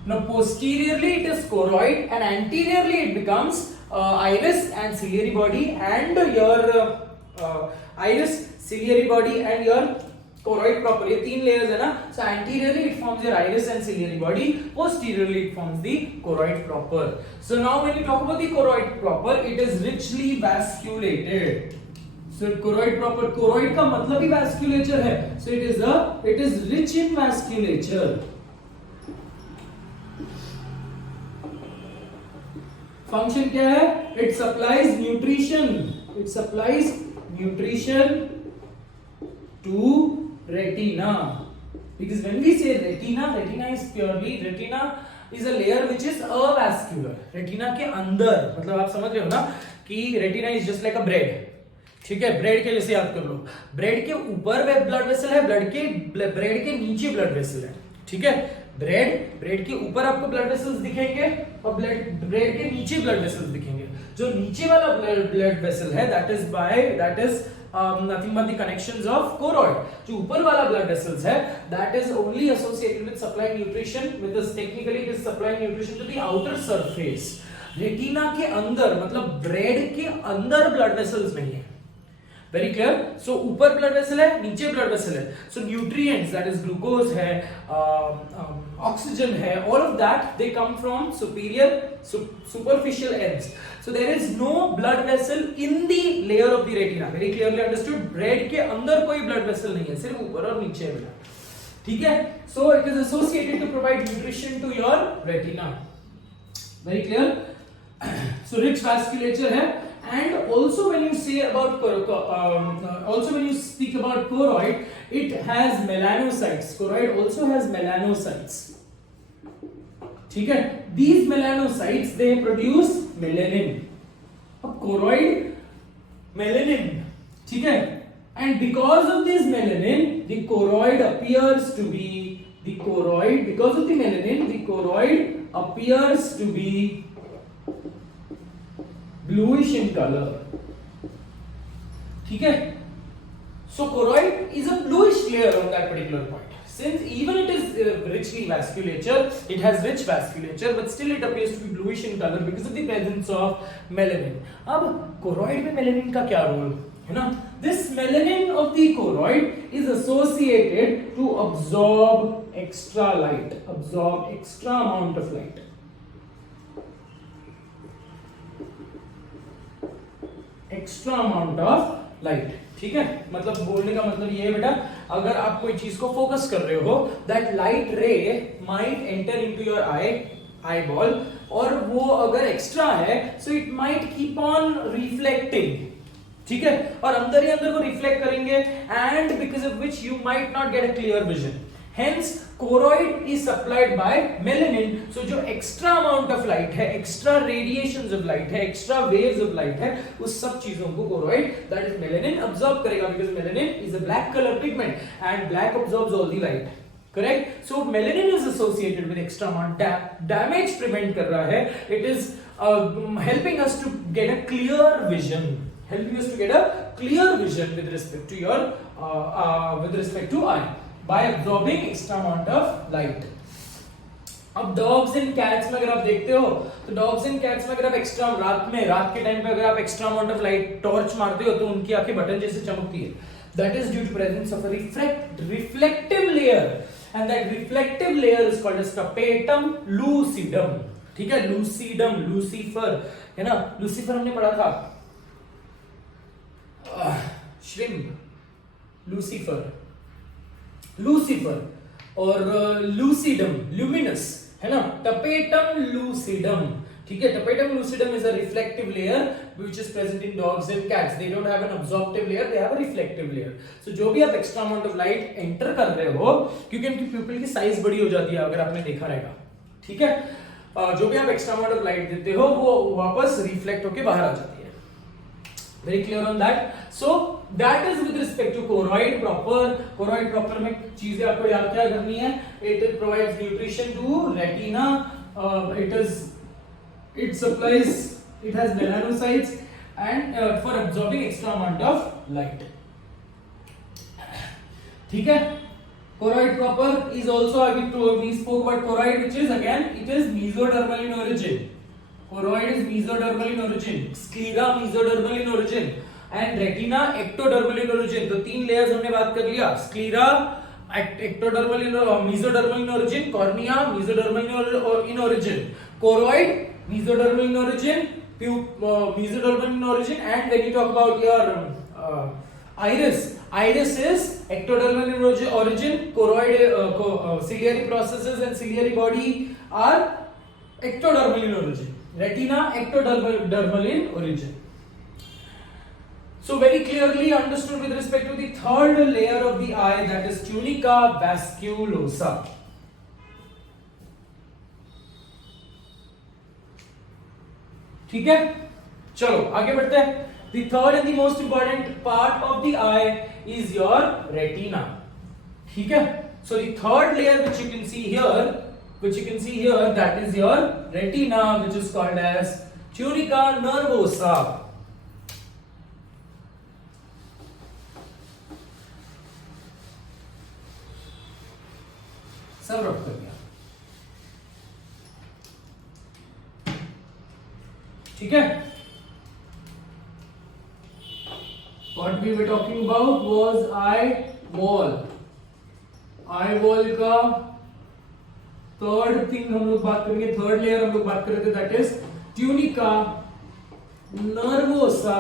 Now posteriorly it is choroid and anteriorly it becomes iris and ciliary body and your iris, ciliary body and your choroid proper, ये तीन layers है ना। So anteriorly it forms your iris and ciliary body, posteriorly it forms the choroid proper। So now when you talk about the choroid proper, it is richly vasculated। So choroid proper, choroid का मतलब ही vasculature है, so it is rich in vasculature। Function क्या है? It supplies nutrition to retina, because when we say retina is purely, retina is a layer which is avascular। Retina के अंदर, मतलब आप समझ रहे हो ना कि रेटिना इज जस्ट लाइक अ ब्रेड, ठीक है। ब्रेड के जैसे याद कर लो, ब्रेड के ऊपर ब्लड वेसल है, ब्रेड के नीचे ब्लड वेसल है, ठीक है। ब्रेड के ऊपर आपको ब्लड वेसल्स दिखेंगे और ब्रेड के नीचे ब्लड वेसल्स दिखेंगे। जो नीचे वाला ब्लड वेसल है that is nothing but the connections of choroid. जो ऊपर वाला ब्लड वेसल्स है that is only associated with supplying nutrition, with this technically it is supplying nutrition to the outer surface. Retina के अंदर मतलब ब्रेड के अंदर ब्लड वेसल्स नहीं है, वेरी क्लियर। सो ऊपर ब्लड वेसल है, नीचे ब्लड वेसल है। So nutrients that is glucose है, ऑक्सीजन है, all of that they come from superficial ends. So there is no blood vessel in the layer of the retina, very clearly understood. ब्रेड के अंदर कोई blood vessel नहीं है, सिर्फ ऊपर और नीचे है, ठीक है। So it is associated to provide nutrition to your retina, very clear. So rich vasculature है। And also when you say about also when you speak about choroid, it has melanocytes। Choroid also has melanocytes, ठीक है। These melanocytes they produce melanin। अब choroid melanin, ठीक है। And because of this melanin, the choroid appears to be because of the melanin, the choroid appears to be bluish in color, ठीक है। So choroid is a bluish layer on that particular point. Since even it is richly vasculature, it has rich vasculature, but still it appears to be bluish in color because of the presence of melanin। अब choroid में melanin का क्या रोल है ना? This melanin of the choroid is associated to absorb extra light, absorb extra amount of light। Extra amount of light, ठीक है। मतलब बोलने का मतलब ये है बेटा, अगर आप कोई चीज को फोकस कर रहे हो, that light ray might enter into your eyeball, और वो अगर एक्स्ट्रा है so it might keep on reflecting, ठीक है। और अंदर ही अंदर वो रिफ्लेक्ट करेंगे, and because of which you might not get a clear vision. Hence choroid is supplied by melanin. So जो एक्स्ट्रा अमाउंट ऑफ लाइट है, एक्स्ट्रा रेडिएशंस ऑफ लाइट है, एक्स्ट्रा वेव्स ऑफ लाइट है, उस सब चीजों को choroid that is melanin absorb करेगा, because melanin is a black colour pigment and black absorbs all the light. Correct. So melanin is associated with extra amount. Damage prevent कर रहा है. It is helping us to get a clear vision, helping us to get a clear vision with respect to your with respect to eye by absorbing extra amount of light. अब dogs and cats में अगर आप देखते हो तो dogs and cats में अगर आप एक्स्ट्रा रात के टाइम पे अगर आप extra amount of light torch मारते हो तो उनकी आंखें बटन जैसे चमकती है. That is due to presence of a reflective layer, and that reflective layer is called as tapetum lucidum. ठीक है, लूसीडम, लूसीफर है ना. लूसीफर हमने पढ़ा था, श्रिम्प, लूसीफर, लूसीफर और लूसीडम, ल्यूमिनस है ना. Tapetum lucidum. ठीक है, tapetum lucidum is a reflective layer which is present in dogs and cats. They don't have an absorptive layer, they have a reflective layer. So जो भी आप extra amount of light enter कर रहे हो, क्योंकि उनकी प्यूपिल की साइज बड़ी हो जाती है अगर आपने देखा रहेगा. ठीक है, जो भी आप एक्स्ट्रा अमाउंट ऑफ लाइट देते हो वो वापस रिफ्लेक्ट होके बाहर आ जाती है. Very clear on that. So that is with respect to choroid proper. Choroid proper में चीजें आपको याद क्या करनी है. It provides nutrition to retina. It supplies, it has melanocytes and for absorbing extra amount of light. ठीक है. Choroid proper is also, we spoke about choroid, which is again, it is mesodermal in origin. Choroid is mesodermal in origin, sclera mesodermal in origin, and retina ectodermal in origin. तो तीन layers हमने बात कर लिया. sclera ectodermal in mesodermal in origin, cornea mesodermal in origin, choroid mesodermal in origin, mesodermal in origin, and when you talk about your iris is ectodermal in origin. Choroid, ciliary processes and ciliary body are ectodermal in origin. Retina ectodermal in origin. So very clearly understood with respect to the third layer of the eye, that is tunica vasculosa. ठीक है, चलो आगे बढ़ते हैं. The third and the most important part of the eye is your retina. ठीक है. So the third layer which you can see here, that is your retina, which is called as tunica nervosa. सब रख कर दिया. ठीक है. What we were talking about was eye wall. Eye wall का third thing हम लोग बात करेंगे, third layer हम लोग बात कर रहे थे, that is tunica nervosa,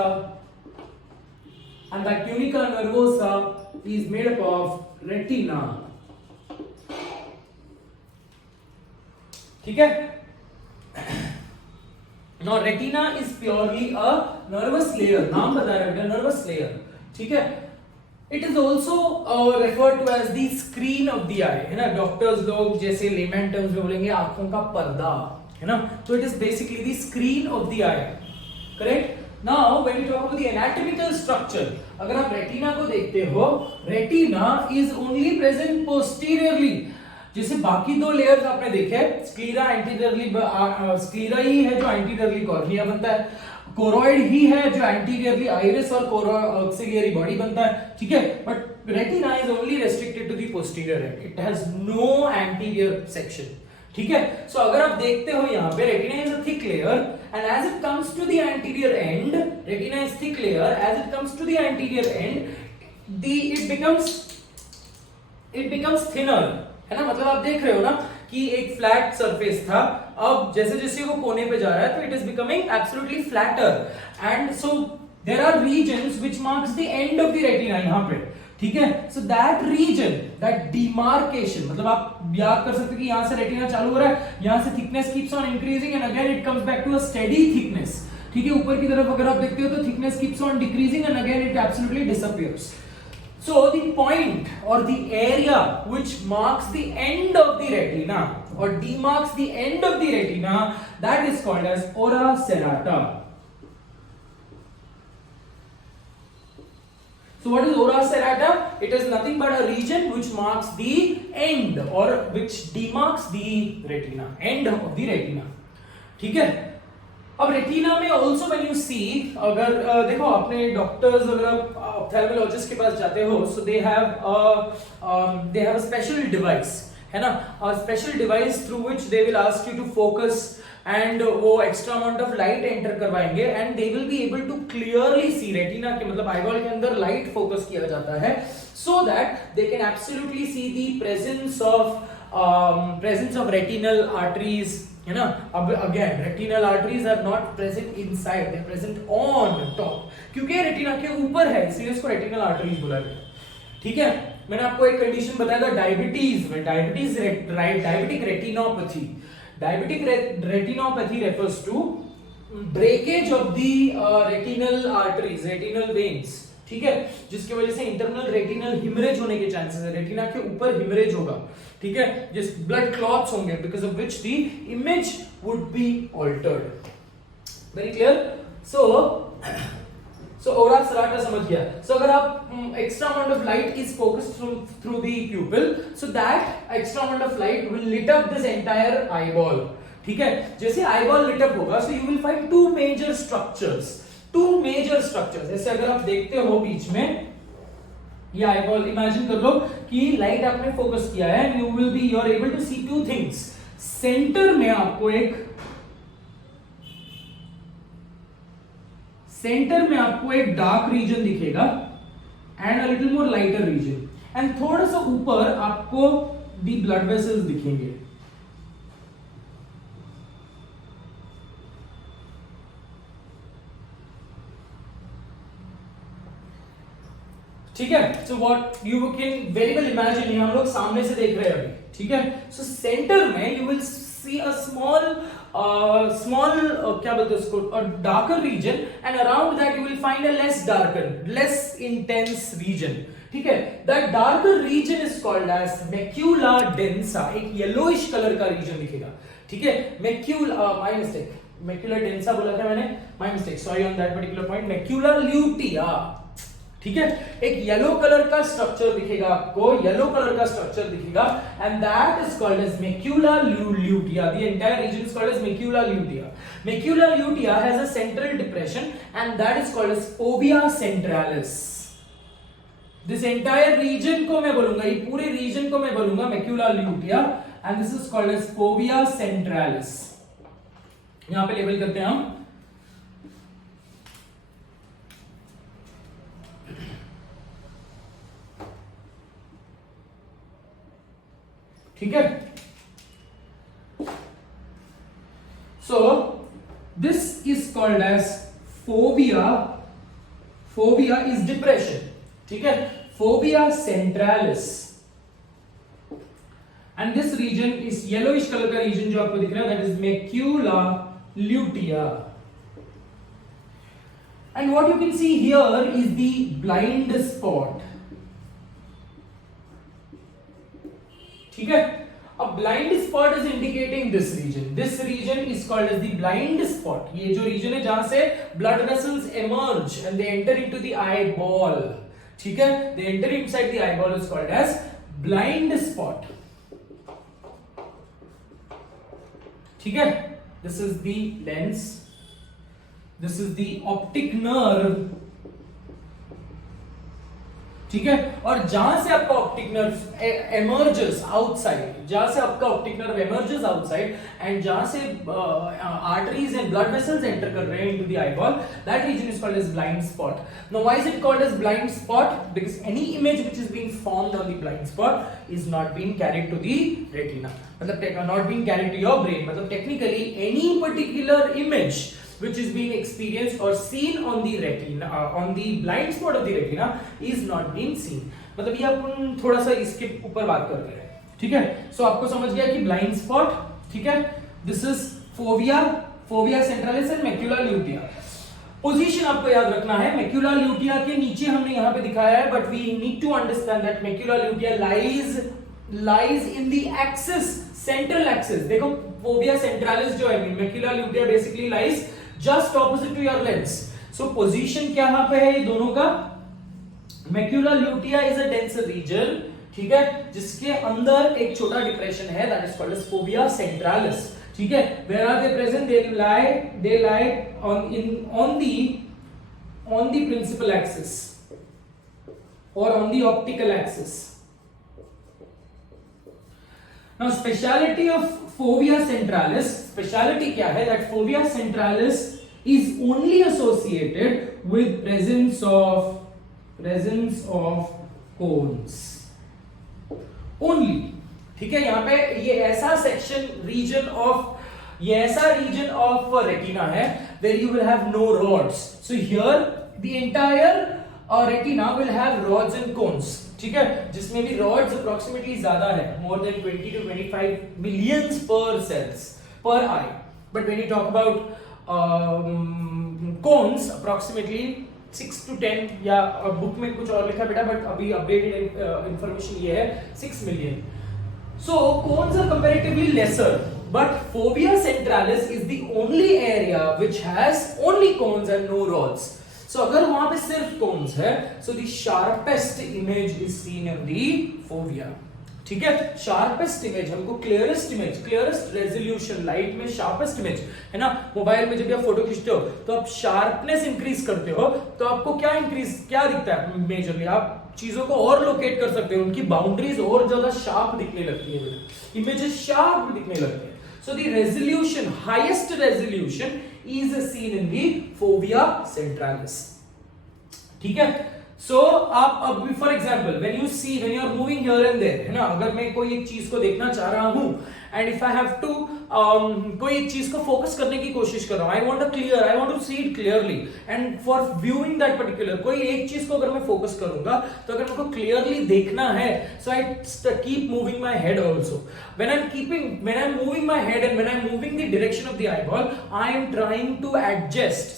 and that tunica nervosa is made up of retina. ठीक है. Now retina is purely a nervous layer. नाम बताया बेटा, nervous layer. ठीक है. It is also referred to as the screen of the eye. है ना. डॉक्टर्स लोग जैसे लेमन टर्म्स में बोलेंगे आंखों का पर्दा, है ना. So it is basically the screen of the eye. Correct? Now when you talk about the anatomical structure, अगर आप रेटिना को देखते हो, retina is only present posteriorly. जैसे बाकी दो लेयर्स आपने देखे, स्क्लीरा एंटीरियरली, स्क्लीरा ही है जो एंटीरियरली कॉर्निया बनता है, कोरोइड ही है जो एंटीरियरली आइरिस और ऑक्सिलियरी बॉडी बनता है. ठीक है. But retina is only restricted to the posterior end it has no anterior section. ठीक है. सो अगर आप देखते हो यहाँ पे retina is a thick layer and as it comes to the anterior end, retina is thick layer, as it comes to the anterior end it becomes thinner, है ना. मतलब आप देख रहे हो ना कि एक फ्लैट सरफेस था, अब जैसे जैसे वो कोने पे जा रहा है तो it is becoming absolutely flatter, and so there are regions which marks the end of the retina यहाँ पे. ठीक है. So that region, that demarcation, मतलब आप याद कर सकते हो कि यहां से रेटिना चालू हो रहा है, यहां से thickness keeps on increasing and again it comes back to a steady thickness. ठीक है. ऊपर की तरफ अगर आप देखते हो तो thickness keeps on decreasing and again it absolutely disappears. So the point or the area which marks the end of the retina or demarks the end of the retina, that is called as ora serrata. So what is ora serrata? It is nothing but a region which marks the end or which demarks the retina, end of the retina. ठीक है. अब रेटिना में also when you see, अगर देखो अपने डॉक्टर्स अगर आप ऑप्थेल्मोलॉजिस्ट के पास जाते हो, so they have a special device, है ना, a special device through which they will ask you to focus and वो extra amount of light enter करवाएंगे and they will be able to clearly see. Retina के मतलब आईबॉल के अंदर light focus किया जाता है so that they can absolutely see the presence of retinal arteries, है ना. अब again retinal arteries are not present inside, they are present on top, क्योंकि रेटिना के ऊपर है इसलिए इसको रेटिनल आर्टरीज बोला गया. ठीक है. मैंने आपको एक कंडीशन बताया था डायबिटीज में, diabetic retinopathy. Diabetic retinopathy refers to breakage of the retinal arteries, retinal veins. ठीक है. जिसकी वजह से इंटरनल रेटिनल हिमरेज होने के चांसेस है, रेटिना के ऊपर हिमरेज होगा. ठीक है. जिस ब्लड क्लॉट्स होंगे because of which the image would be altered. Very clear. So ora serrata समझ गया. सो अगर आप extra amount of light is focused through the pupil, so that extra amount of light will lit up this entire eyeball. ठीक है. जैसे eyeball lit up होगा so you will find two major structures. जैसे अगर आप देखते हो बीच में ये आईबॉल, इमेजिन कर लो कि लाइट आपने फोकस किया है and you are able to see two things. Centre में आपको एक डार्क रीजन दिखेगा and a little more lighter region, and थोड़ा सा ऊपर आपको दी ब्लड वेसल्स दिखेंगे. ठीक है. So what you can very well imagine, हम लोग सामने से देख रहे हैं अभी. ठीक है. सो सेंटर में you will see a small क्या बोलते हैं उसको, a darker region, and around that you will find a less intense region. ठीक है. That darker region is called as macula densa. एक येलोइश कलर का रीजन दिखेगा. ठीक है. macula densa बोला था मैंने, my mistake, sorry on that particular point. macula lutea. ठीक है. एक येलो कलर का स्ट्रक्चर दिखेगा आपको, and that is called as macula lutea. The entire region is called as macula lutea. Macula lutea has a central depression and that is called as fovea centralis. This entire region को मैं बोलूंगा, ये पूरे region को मैं बोलूंगा macula lutea and this is called as fovea centralis. यहां पे लेबल करते हैं हम. ठीक है. So this is called as fovea. Fovea is depression. ठीक है. Fovea centralis and this region is yellowish colour का रीजन जो आपको दिख रहा है, that is macula lutea. And what you can see here is the blind spot. ठीक है. A blind spot is indicating this region. This region is called as the blind spot. ये जो region है जहां से blood vessels emerge and they enter into the eyeball. ठीक है. They enter inside the eyeball is called as blind spot. ठीक है. This is the lens. This is the optic nerve. ठीक है. और जहां से आपका optic nerve emerges outside, and जहां से arteries and blood vessels enter कर रहे हैं into the eyeball, that region is called as blind spot. Now why is it called as blind spot? Because any image which is being formed on the blind spot is not being carried to the retina. मतलब not being carried to your brain. मतलब technically any particular image which is being experienced or seen on the retina, on the blind spot of the retina is not being seen. मतलब ये अपन थोड़ा सा इसके ऊपर बात कर रहे हैं. ठीक है. सो आपको समझ गया कि ब्लाइंड स्पॉट. ठीक है. This is fovea centralis and macula lutea. Position आपको याद रखना है, मैक्यूला ल्यूटिया के नीचे हमने यहां पे दिखाया है, but we need to understand that macula lutea lies in the axis, central axis. देखो फोविया सेंट्रालिस जो है, macula lutea basically lies just opposite to your lens. So position क्या यहां पे है ये दोनों का, macula lutea is a denser region, ठीक है, जिसके अंदर एक छोटा डिप्रेशन है, that is called as fovea centralis, ठीक है। Where are they present, they lie on the principal axis or on the optical axis. Now speciality of fovea centralis, speciality क्या है, that fovea centralis is only associated with presence of cones only, ठीक है। यहां पे ये ऐसा section reason of retina है where you will have no rods. So here the entire retina will have rods and cones, ठीक है, जिसमें भी rods approximately ज्यादा है, more than 20 to 25 millions per cells per eye. But when you talk about cones, approximately 6 to 10, या बुक में कुछ और लिखा बेटा, बट अभी अपडेटेड इंफॉर्मेशन ये है 6 million. So cones are comparatively lesser, but fovea centralis is the only area which has only cones and no rods. So अगर वहां पे सिर्फ cones है, so the sharpest image is seen in the fovea, ठीक है। Sharpest image हमको clearest image, clearest resolution, light में sharpest image है ना। मोबाइल में जब आप फोटो खींचते हो तो आप शार्पनेस इंक्रीज करते हो, तो आपको क्या दिखता है मेजरली, आप चीजों को और लोकेट कर सकते हो, उनकी बाउंड्रीज और ज्यादा शार्प दिखने लगती है, इमेजेस शार्प दिखने लगते हैं। So the resolution, highest resolution is seen in the fovea centralis, ठीक है। So आप अब for example when you are moving here and there, है ना, अगर मैं कोई एक चीज को देखना चाह रहा हूं and if I have to कोई एक चीज को फोकस करने की कोशिश कर रहा हूं, I want to see it clearly, and for viewing that particular, कोई एक चीज को अगर मैं फोकस करूंगा तो अगर मेरे को क्लियरली देखना है, so I keep moving my head also. When I'm moving my head and when I'm moving the direction of the eyeball, I am trying to adjust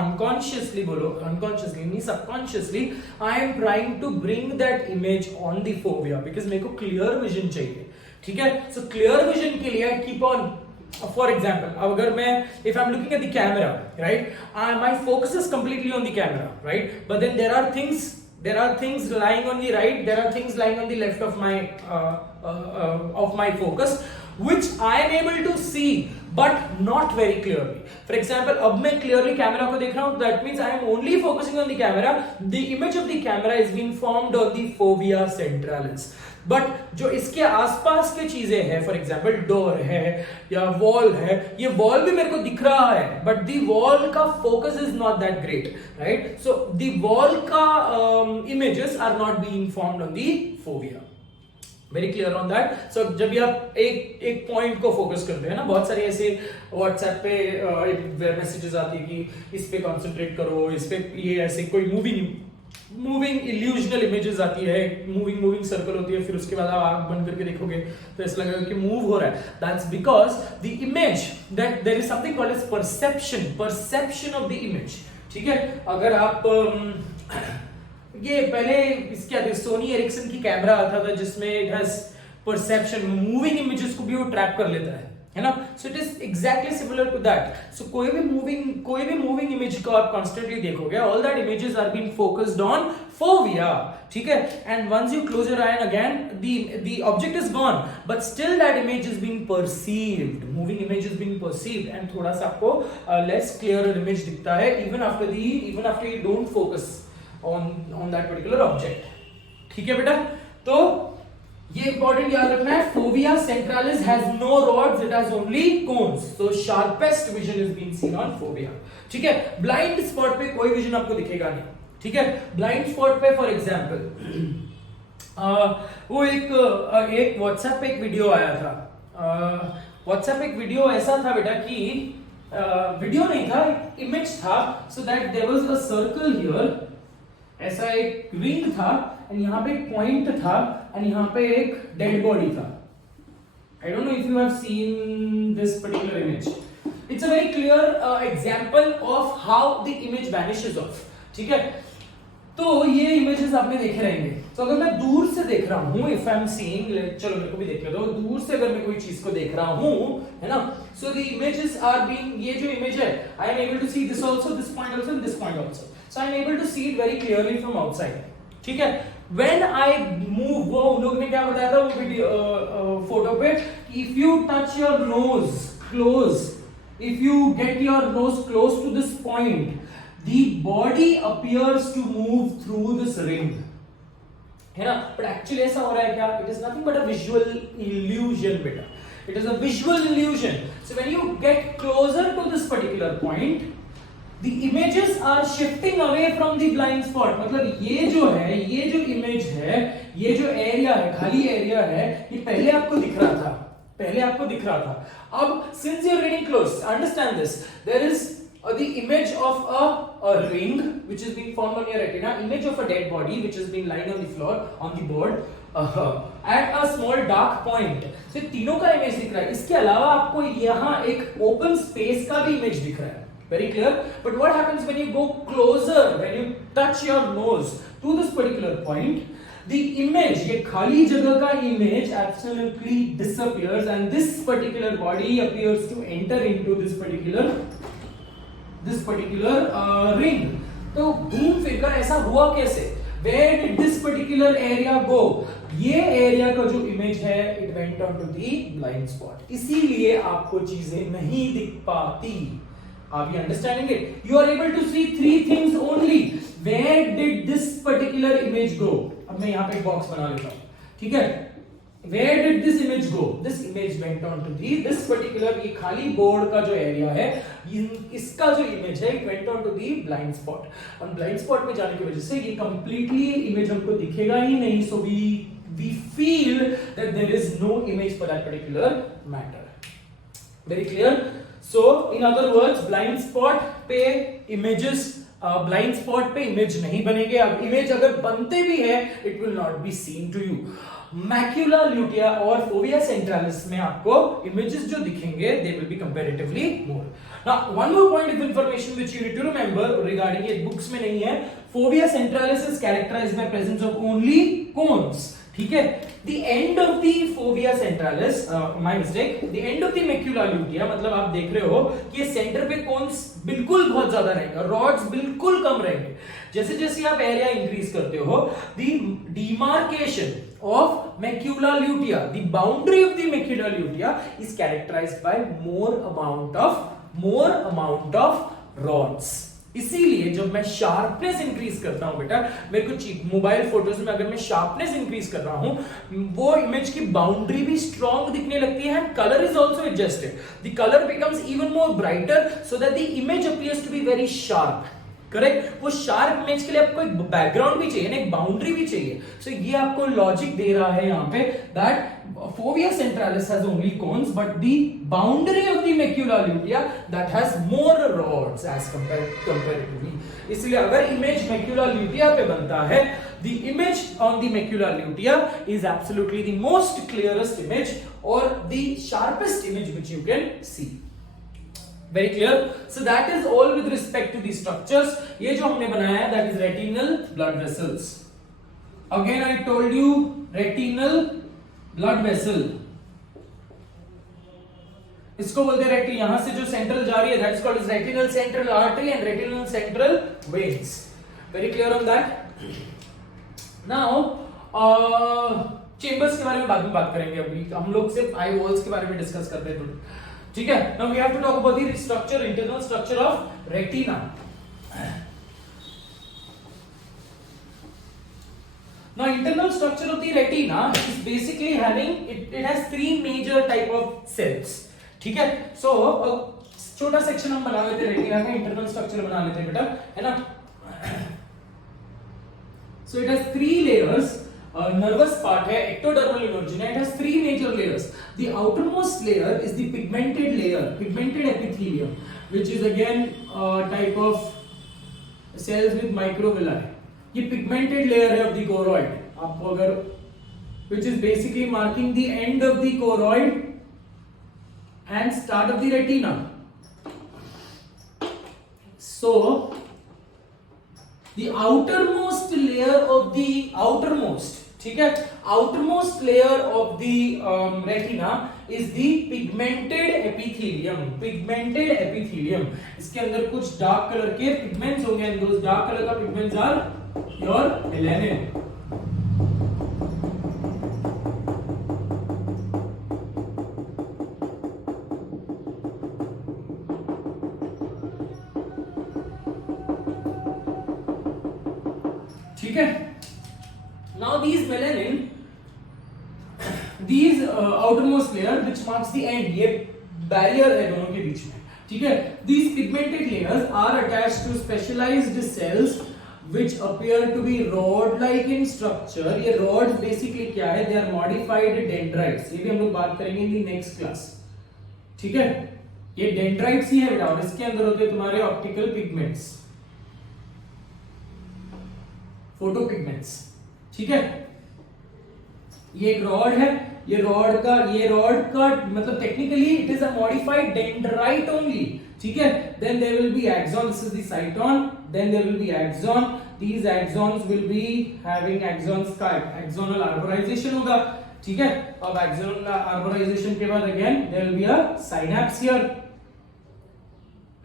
unconsciously नहीं, subconsciously I am trying to bring that image on the fovea because मेरे को clear vision चाहिए, ठीक है। So clear vision के लिए I keep on, for example, अगर मैं if I'm looking at the camera, right, my focus is completely on the camera, right, but then there are things lying on the right, there are things lying on the left of my focus, which I am able to see but not very clearly. For example, अब मैं clearly camera को देख रहा हूँ, that means I am only focusing on the camera. The image of the camera is being formed on the fovea centralis. But जो इसके आसपास के चीजें हैं, for example door है या wall है, ये wall भी मेरे को दिख रहा है, but the wall का focus is not that great, right? So the wall का images are not being formed on the fovea. Very clear on that. So जब भी आप एक पॉइंट को फोकस करते हैं ना, बहुत सारे ऐसे व्हाट्सएप पे मैसेजेस आती है कि इस पे कंसंट्रेट करो, इस पे ये ऐसे कोई मूविंग इल्यूजनल इमेजेस आती है, मूविंग सर्कल होती है, फिर उसके बाद आप आंख बंद करके देखोगे तो ऐसा लगेगा कि मूव हो रहा है। That's because the image, that there is something called as perception of the image, ठीक है। अगर आप ये पहले इसके आते सोनी एरिक्सन की कैमरा आता था जिसमें it has perception, moving images को भी वो ट्रैप कर लेता है ना। So it is exactly similar to that. So कोई भी मूविंग इमेज को आप कॉन्स्टेंटली देखोगे, all that images are being focused on fovea, ठीक है। And once you close your eye and again the object is gone, but still that image is being perceived, moving image is being perceived, and थोड़ा सा आपको less clear image दिखता है even after you don't focus on that particular object, ठीक है बेटा। तो ये इंपॉर्टेंट याद रखना है, fovea centralis has no rods, it has only cones, so sharpest vision is being seen on fovea, ठीक है। ब्लाइंड स्पॉट पे कोई विजन आपको दिखेगा नहीं, ठीक है। ब्लाइंड स्पॉट पे फॉर एग्जांपल वो एक व्हाट्सएप पे एक वीडियो आया था, व्हाट्सएप पे एक वीडियो ऐसा था बेटा कि वीडियो नहीं था, इमेज था। So that there was a circle here, ऐसा एक रिंग था, एंड यहाँ पे एक पॉइंट था, एंड यहाँ पे एक डेड बॉडी था। I don't know if you have seen this particular image. It's a very clear example of how the image vanishes of, ठीक है। तो ये इमेजेस आपने देखे रहेंगे। तो अगर मैं दूर से देख रहा हूं, इफ आई एम सीइंग, चलो मेरे को भी देख लो, दूर से अगर मैं कोई चीज को देख रहा हूं, है ना, so the images are being, ये जो इमेज है, I am able to see this also, this point also and this point also, so I am able to see it very clearly from outside, ठीक है। When I move, वो उन लोग ने क्या बताया था वो वीडियो फोटो पे, if you touch your nose close, if you get your nose close to this point, the body appears to move through this ring, है ना। but actually ऐसा हो रहा है क्या? it is nothing but a visual illusion बेटा, it is a visual illusion. So when you get closer to this particular point, the images are shifting away from the blind spot. मतलब ये जो है, ये जो इमेज है, ये जो एरिया है, खाली एरिया है, ये पहले आपको दिख रहा था, पहले आपको दिख रहा था। अब since you are getting close, understand this, there is the image of a ring which is being formed on your retina, image of a dead body which is being lying on the floor on the board at a small dark point. so तीनों का इमेज दिख रहा है। इसके अलावा आपको यहाँ एक ओपन स्पेस का भी इमेज दिख रहा है, very clear. But what happens when you go closer, when you touch your nose to this particular point, the image, ये खाली जगह का image absolutely disappears and this particular body appears to enter into this particular ring. तो घूम फिर कर ऐसा हुआ कैसे? Where did this particular area go? ये एरिया का जो इमेज है, it went on to the blind spot. इसीलिए आपको चीजें नहीं दिख पाती। Are we understanding it? You are able to see three things only. Where did this particular image go? अब मैं यहाँ पे एक बॉक्स बना लेता हूँ, ठीक है। Where did this image go? This image went on to this particular, ये खाली बोर्ड का जो एरिया है, इसका जो इमेज है, it went on to the blind spot. और blind spot में जाने की वजह से ये completely इमेज हमको दिखेगा ही नहीं, so we feel that there is no image for that particular matter. Very clear? So in other words, blind spot पे images, blind spot पे image नहीं बनेंगे। अब image अगर बनते भी है, it will not be seen to you. Macula lutea और fovea centralis में आपको images जो दिखेंगे, they will be comparatively more. Now one more point of information which you need to remember regarding ये books में नहीं है, fovea centralis is characterized by presence of only cones, ठीक है। The end of the fovea centralis, my mistake, the end of the macula lutea, मतलब आप देख रहे हो कि ये सेंटर पे कोन्स बिल्कुल बहुत ज्यादा रहेंगे, रॉड्स बिल्कुल कम रहेंगे। जैसे जैसे आप एरिया इंक्रीज करते हो, the demarcation of macula lutea, the boundary of the macula lutea is characterized by more amount of rods. इसीलिए जब मैं शार्पनेस इंक्रीज करता हूं बेटा, मेरे को मोबाइल फोटोज में अगर मैं शार्पनेस इंक्रीज कर रहा हूं, वो इमेज की बाउंड्री भी स्ट्रॉन्ग दिखने लगती है and colour is also adjusted, the colour becomes even more brighter so that the image appears to be very sharp. Correct. वो शार्प इमेज के लिए आपको एक बैकग्राउंड भी चाहिए ना, एक बाउंड्री भी चाहिए। सो ये आपको लॉजिक दे रहा है यहाँ पे that fovea centralis has only cones but the boundary of the macula lutea that has more rods as comparatively। इसलिए अगर इमेज macula lutea पे बनता है, the image on the macula lutea is absolutely the most clearest image or the sharpest image which you can see। Very clear? So that is all with respect to the structures। ये जो हमने बनाया है that is retinal blood vessels। Again I told you retinal blood vessel, इसको बोलते हैं रेटिन, यहां से जो सेंट्रल जा रही है that is called as retinal central artery and retinal central veins। Very clear on that? Now chambers के बारे में बाद में बात करेंगे, अभी हम लोग सिर्फ आई वॉल्स के बारे में डिस्कस करते हैं थोड़ी, ठीक है। Now we have to talk about the structure, internal structure of retina। Now internal structure of the retina is basically having it has three major type of cells, ठीक है। So छोटा सेक्शन हम बना लेते हैं रेटिना का, इंटरनल स्ट्रक्चर बना लेते हैं बेटा, है ना। So it has three layers, nervous part है, ectodermal emergena, it has three major layers। The outermost layer is the pigmented layer, pigmented epithelium, which is again type of cells with microvilli। ये pigmented layer है of the choroid, आपको अगर which is basically marking the end of the choroid and start of the retina। So the outermost layer of the outermost, ठीक है, outermost layer of the retina is the pigmented epithelium. Pigmented epithelium, इसके अंदर कुछ dark colour के पिगमेंट्स होंगे and those dark color का pigments are your melanin. ठीक है. Now these melanin, these outermost layer which marks the end, ये barrier है दोनों के बीच में, ठीक है. These pigmented layers are attached to specialized cells which appear to be rod-like in structure. ये rods basically क्या है? They are modified dendrites. ये भी हम लोग बात करेंगे in the next class. ठीक है. ये dendrites ही है बेटा, और इसके अंदर होते हैं तुम्हारे optical pigments, फोटोपिगमेंट्स. ठीक है. ये एक रॉड है, ये रॉड का मतलब technically it is a modified dendrite only. ठीक है. Then there will be axon, this is the cyton, then there will be axon, these axons will be having axons का एक्सोनल आर्बोराइजेशन होगा. ठीक है. अब एक्सोनल आर्बोराइजेशन के बाद again there will be a synapse here.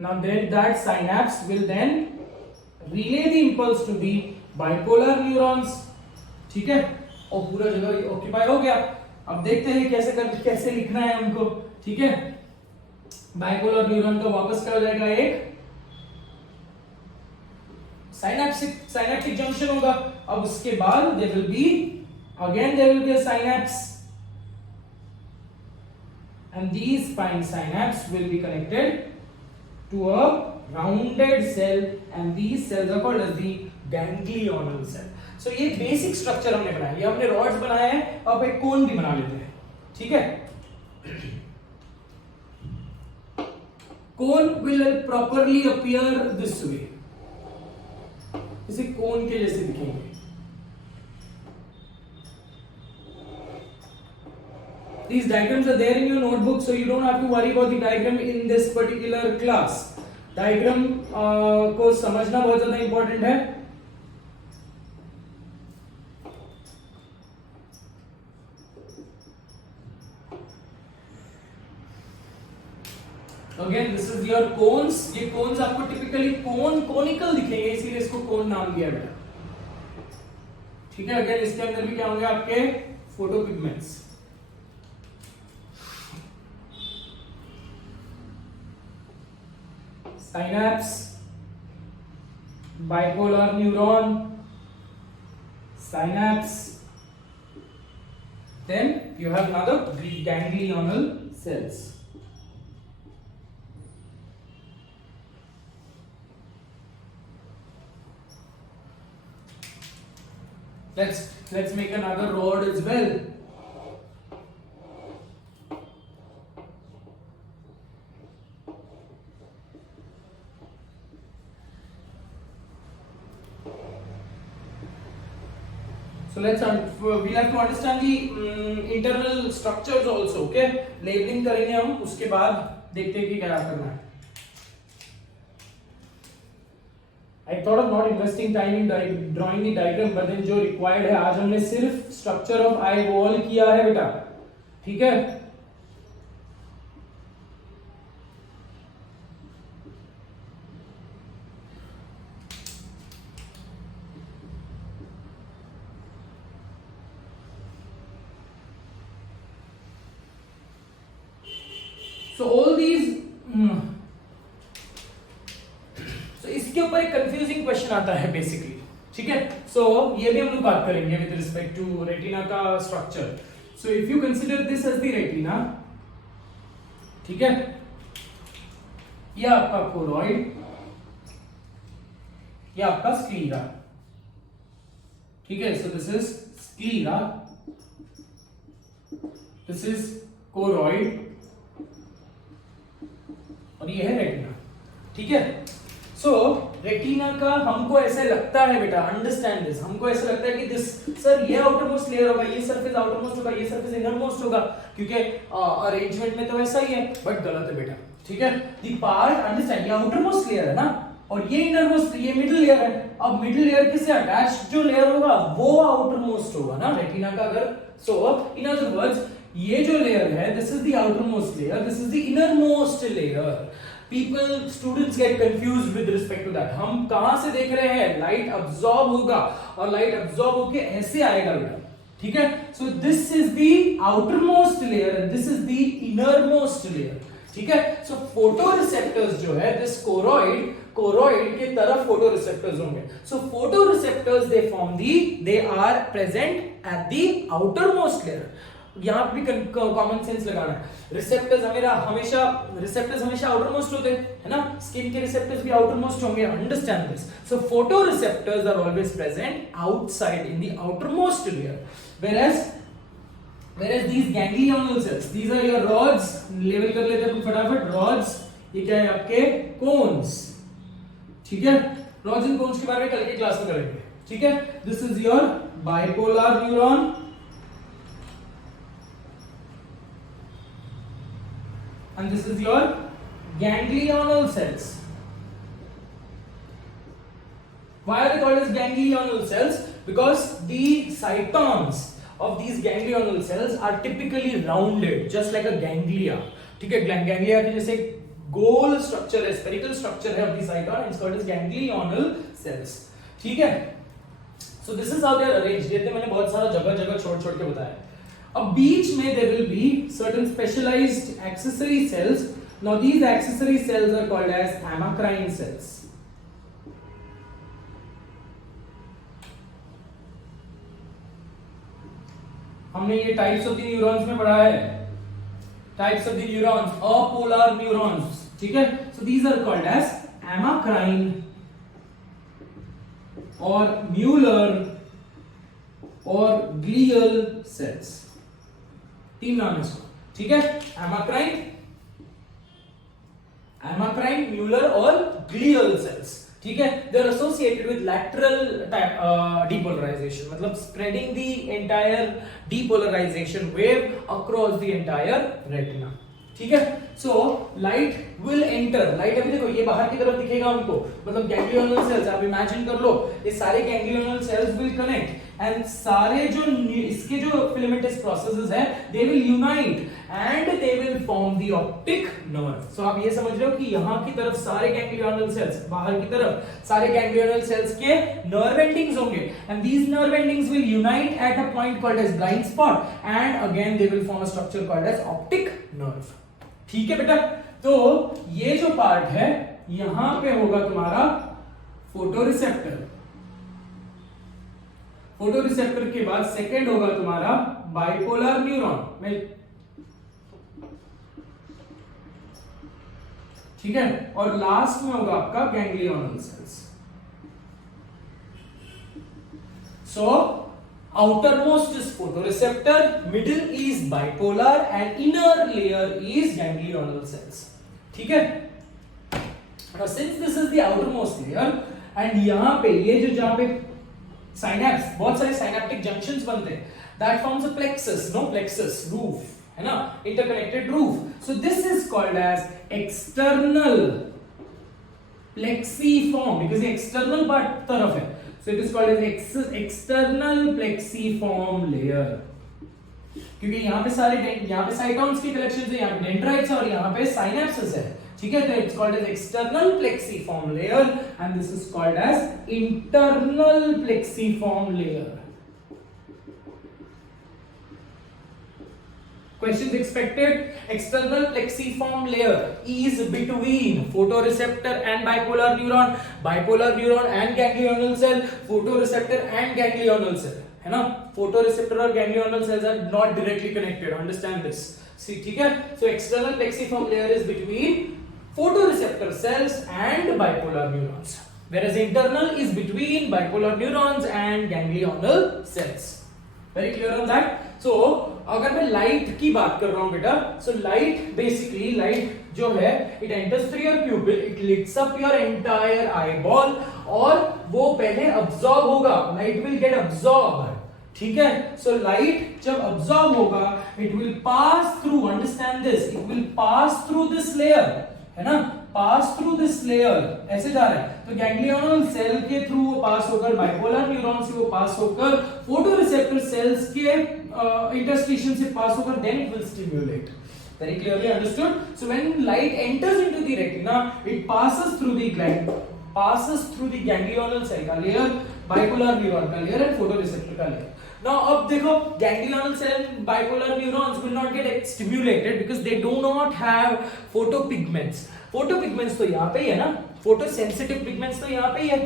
Now then that synapse will then relay the impulse to the bipolar neurons. ठीक है. और पूरा जगह ऑक्यूपाई हो गया. अब देखते हैं कैसे लिखना है हमको. ठीक है. बाइपोलर न्यूरॉन का वापस क्या हो जाएगा? एक साइनैप्टिक जंक्शन होगा. अब उसके बाद there will be a synapse and these fine synapses will be connected to a rounded cell and these cells are called as the ganglional cell. So ये basic structure हमने बनाया. ये हमने rods बनाए हैं, अब एक cone भी बना लेते हैं. ठीक है. Cone will properly appear this way. इसे cone के जैसे दिखेंगे. These diagrams are there in your notebook, so you don't have to worry about the diagram in this particular class. Diagram को समझना बहुत ज्यादा important है. Again, this is your cones. ये cones आपको typically conical दिखेंगे, इसीलिए इसको cone नाम दिया बेटा. ठीक है. Again, इसके अंदर भी क्या होंगे आपके photopigments. Synapse, bipolar neuron, synapse, then you have another ganglional cells. Let's make another rod as well. So we'll have to understand the internal structures also. Okay, labeling करेंगे हम, उसके बाद देखते हैं कि क्या करना है. I thought of not investing time in drawing the diagram, but then जो required है, आज हमने सिर्फ structure of eye wall किया है बेटा. ठीक है. So all these so इसके ऊपर एक कंफ्यूजिंग क्वेश्चन आता है बेसिकली. ठीक है. सो ये भी हम लोग बात करेंगे विद रिस्पेक्ट टू रेटिना का structure. So if you consider this as the retina, ठीक है, ये आपका कोरॉइड, ये आपका स्क्लीरा. ठीक है. So this is sclera, this is choroid, और ये है रेटिना. ठीक है. सो रेटिना का हमको ऐसे लगता है बेटा, अंडरस्टैंड दिस, हमको ऐसा लगता है कि दिस सर ये आउटरमोस्ट लेयर होगा, ये सरफेस आउटरमोस्ट होगा, ये सरफेस इनरमोस्ट होगा, क्योंकि अरेंजमेंट में तो ऐसा ही है, बट गलत है बेटा. ठीक है. द पार्ट, अंडरस्टैंड, ये आउटरमोस्ट लेयर है ना, और ये इनर मोस्ट, ये मिडिल लेयर है। अब मिडिल लेयर के से अटैच जो लेयर होगा वो आउटर मोस्ट होगा ना रेटिना का। अगर सो इन अदर वर्ड्स ये जो लेयर है this is the outermost layer, this is the innermost layer. People students get confused with respect to that. हम कहां से देख रहे हैं, लाइट अब्सॉर्ब होगा और लाइट अब्सॉर्ब होके ऐसे आएगा बेटा, ठीक है। So this is the outermost layer and this is the innermost layer, ठीक है। सो फोटो रिसेप्टर्स जो है दिस कोरोइड के तरफ फोटो रिसेप्टर्स होंगे। So photoreceptors they are present at the outermost layer. यहां पे भी कॉमन सेंस लगाना है। रिसेप्टर्स हमेशा आउटर मोस्ट होते हैं, है ना। स्किन के रिसेप्टर्स भी आउटर मोस्ट होंगे, understand this. So photoreceptors are always present outside in the outermost layer, whereas these ganglional cells, these are your rods, level कर लेते हैं फटाफट। rods ये क्या है आपके cones, ठीक है। rods and cones के बारे में कल के क्लास में करेंगे, ठीक है। this is your bipolar neuron and this is your ganglional cells. Why are they called as ganglional cells? Because the cytons of these ganglional cells are typically rounded just like a ganglia, ठीक है। ganglia के जैसे गोल स्ट्रक्चर है, spherical structure है of the cyton and it's called as ganglional cells, ठीक है। so this is how they are arranged। ये मैंने बहुत सारा जगह छोड़ के बताया। अब बीच में there will be certain specialized accessory cells. Now these accessory cells are called as amacrine cells. हमने ये टाइप्स ऑफ द न्यूरॉन्स में पढ़ा है, types of the neurons, apolar neurons, ठीक है। So these are called as amacrine और Muller और glial cells, तीन नाम है इसको, ठीक है। amacrine, म्यूलर और ग्लियल सेल्स, ठीक है। They are associated with lateral depolarization, मतलब spreading the entire depolarization wave across the entire retina, ठीक है। So light will enter, light अभी देखो ये बाहर की तरफ दिखेगा हमको, मतलब गैंग्लियोनल सेल्स, आप इमेजिन कर लो ये सारे गैंग्लियोनल सेल्स विल कनेक्ट एंड सारे जो इसके जो फिलामेंटस प्रोसेसेस है they will unite and they will form the optic nerve. So आप ये समझ रहे हो कि यहां की तरफ सारे गैंग्लियोनल सेल्स, बाहर की तरफ सारे गैंग्लियोनल सेल्स के नर्व एंडिंग्स होंगे and these nerve endings will unite at a point called as blind spot and again they will form a structure called as optic nerve, ठीक है बेटा। तो ये जो पार्ट है यहां पे होगा तुम्हारा फोटोरिसेप्टर, फोटोरिसेप्टर के बाद सेकंड होगा तुम्हारा बाइपोलर न्यूरॉन, ठीक है, और लास्ट में होगा आपका ganglionic cells. So outermost is photoreceptor, middle is bipolar and inner layer is ganglional cells, ठीक है। Now since this is the outermost layer and यहाँ पे ये जो जहाँ पे synapse, बहुत सारे synaptic junctions बनते हैं, that forms a plexus, no plexus roof, है ना, interconnected roof. So this is called as external plexiform because ये external part तरफ है. So it is called as external plexiform layer. क्योंकि यहाँ पे साइटॉन्स की कलेक्शन है, यहाँ पे डेंड्राइट्स और यहाँ पे साइनेप्सेस है, ठीक है। तो it's called as external plexiform layer and this is called as internal plexiform layer. Questions expected. External plexiform layer is between photoreceptor and bipolar neuron, bipolar neuron and ganglional cell, photoreceptor and ganglional cell, है ना। photoreceptor और ganglional cells are not directly connected, understand this, see, ठीक है। so external plexiform layer is between photoreceptor cells and bipolar neurons, whereas internal is between bipolar neurons and ganglional cells. Very clear on that. So अगर मैं लाइट की बात कर रहा हूं बेटा, so light basically light जो है it enters through your pupil, it lights up your entire eyeball और वो पहले absorb होगा, light will get absorbed, ठीक है। so light जब absorb होगा it will pass through, understand this, it will pass through this layer, है ना, पास थ्रू दिस लेयर, ऐसे जा रहा है, तो गैंग्लियनल सेल के थ्रू वो पास होकर बाइपोलर न्यूरॉन से वो पास होकर फोटोरिसेप्टर सेल्स के इंटरस्टिशियम से पास होकर then it will stimulate. Very clearly understood. So when light enters into the retina, it passes through the ganglional cell का layer, bipolar neuron का layer and photoreceptor का layer. Now अब देखो ganglional cell and bipolar neurons will not get stimulated because they do not have photopigments. Photopigments तो यहाँ पे ही है ना, photosensitive pigments तो यहाँ पे ही है,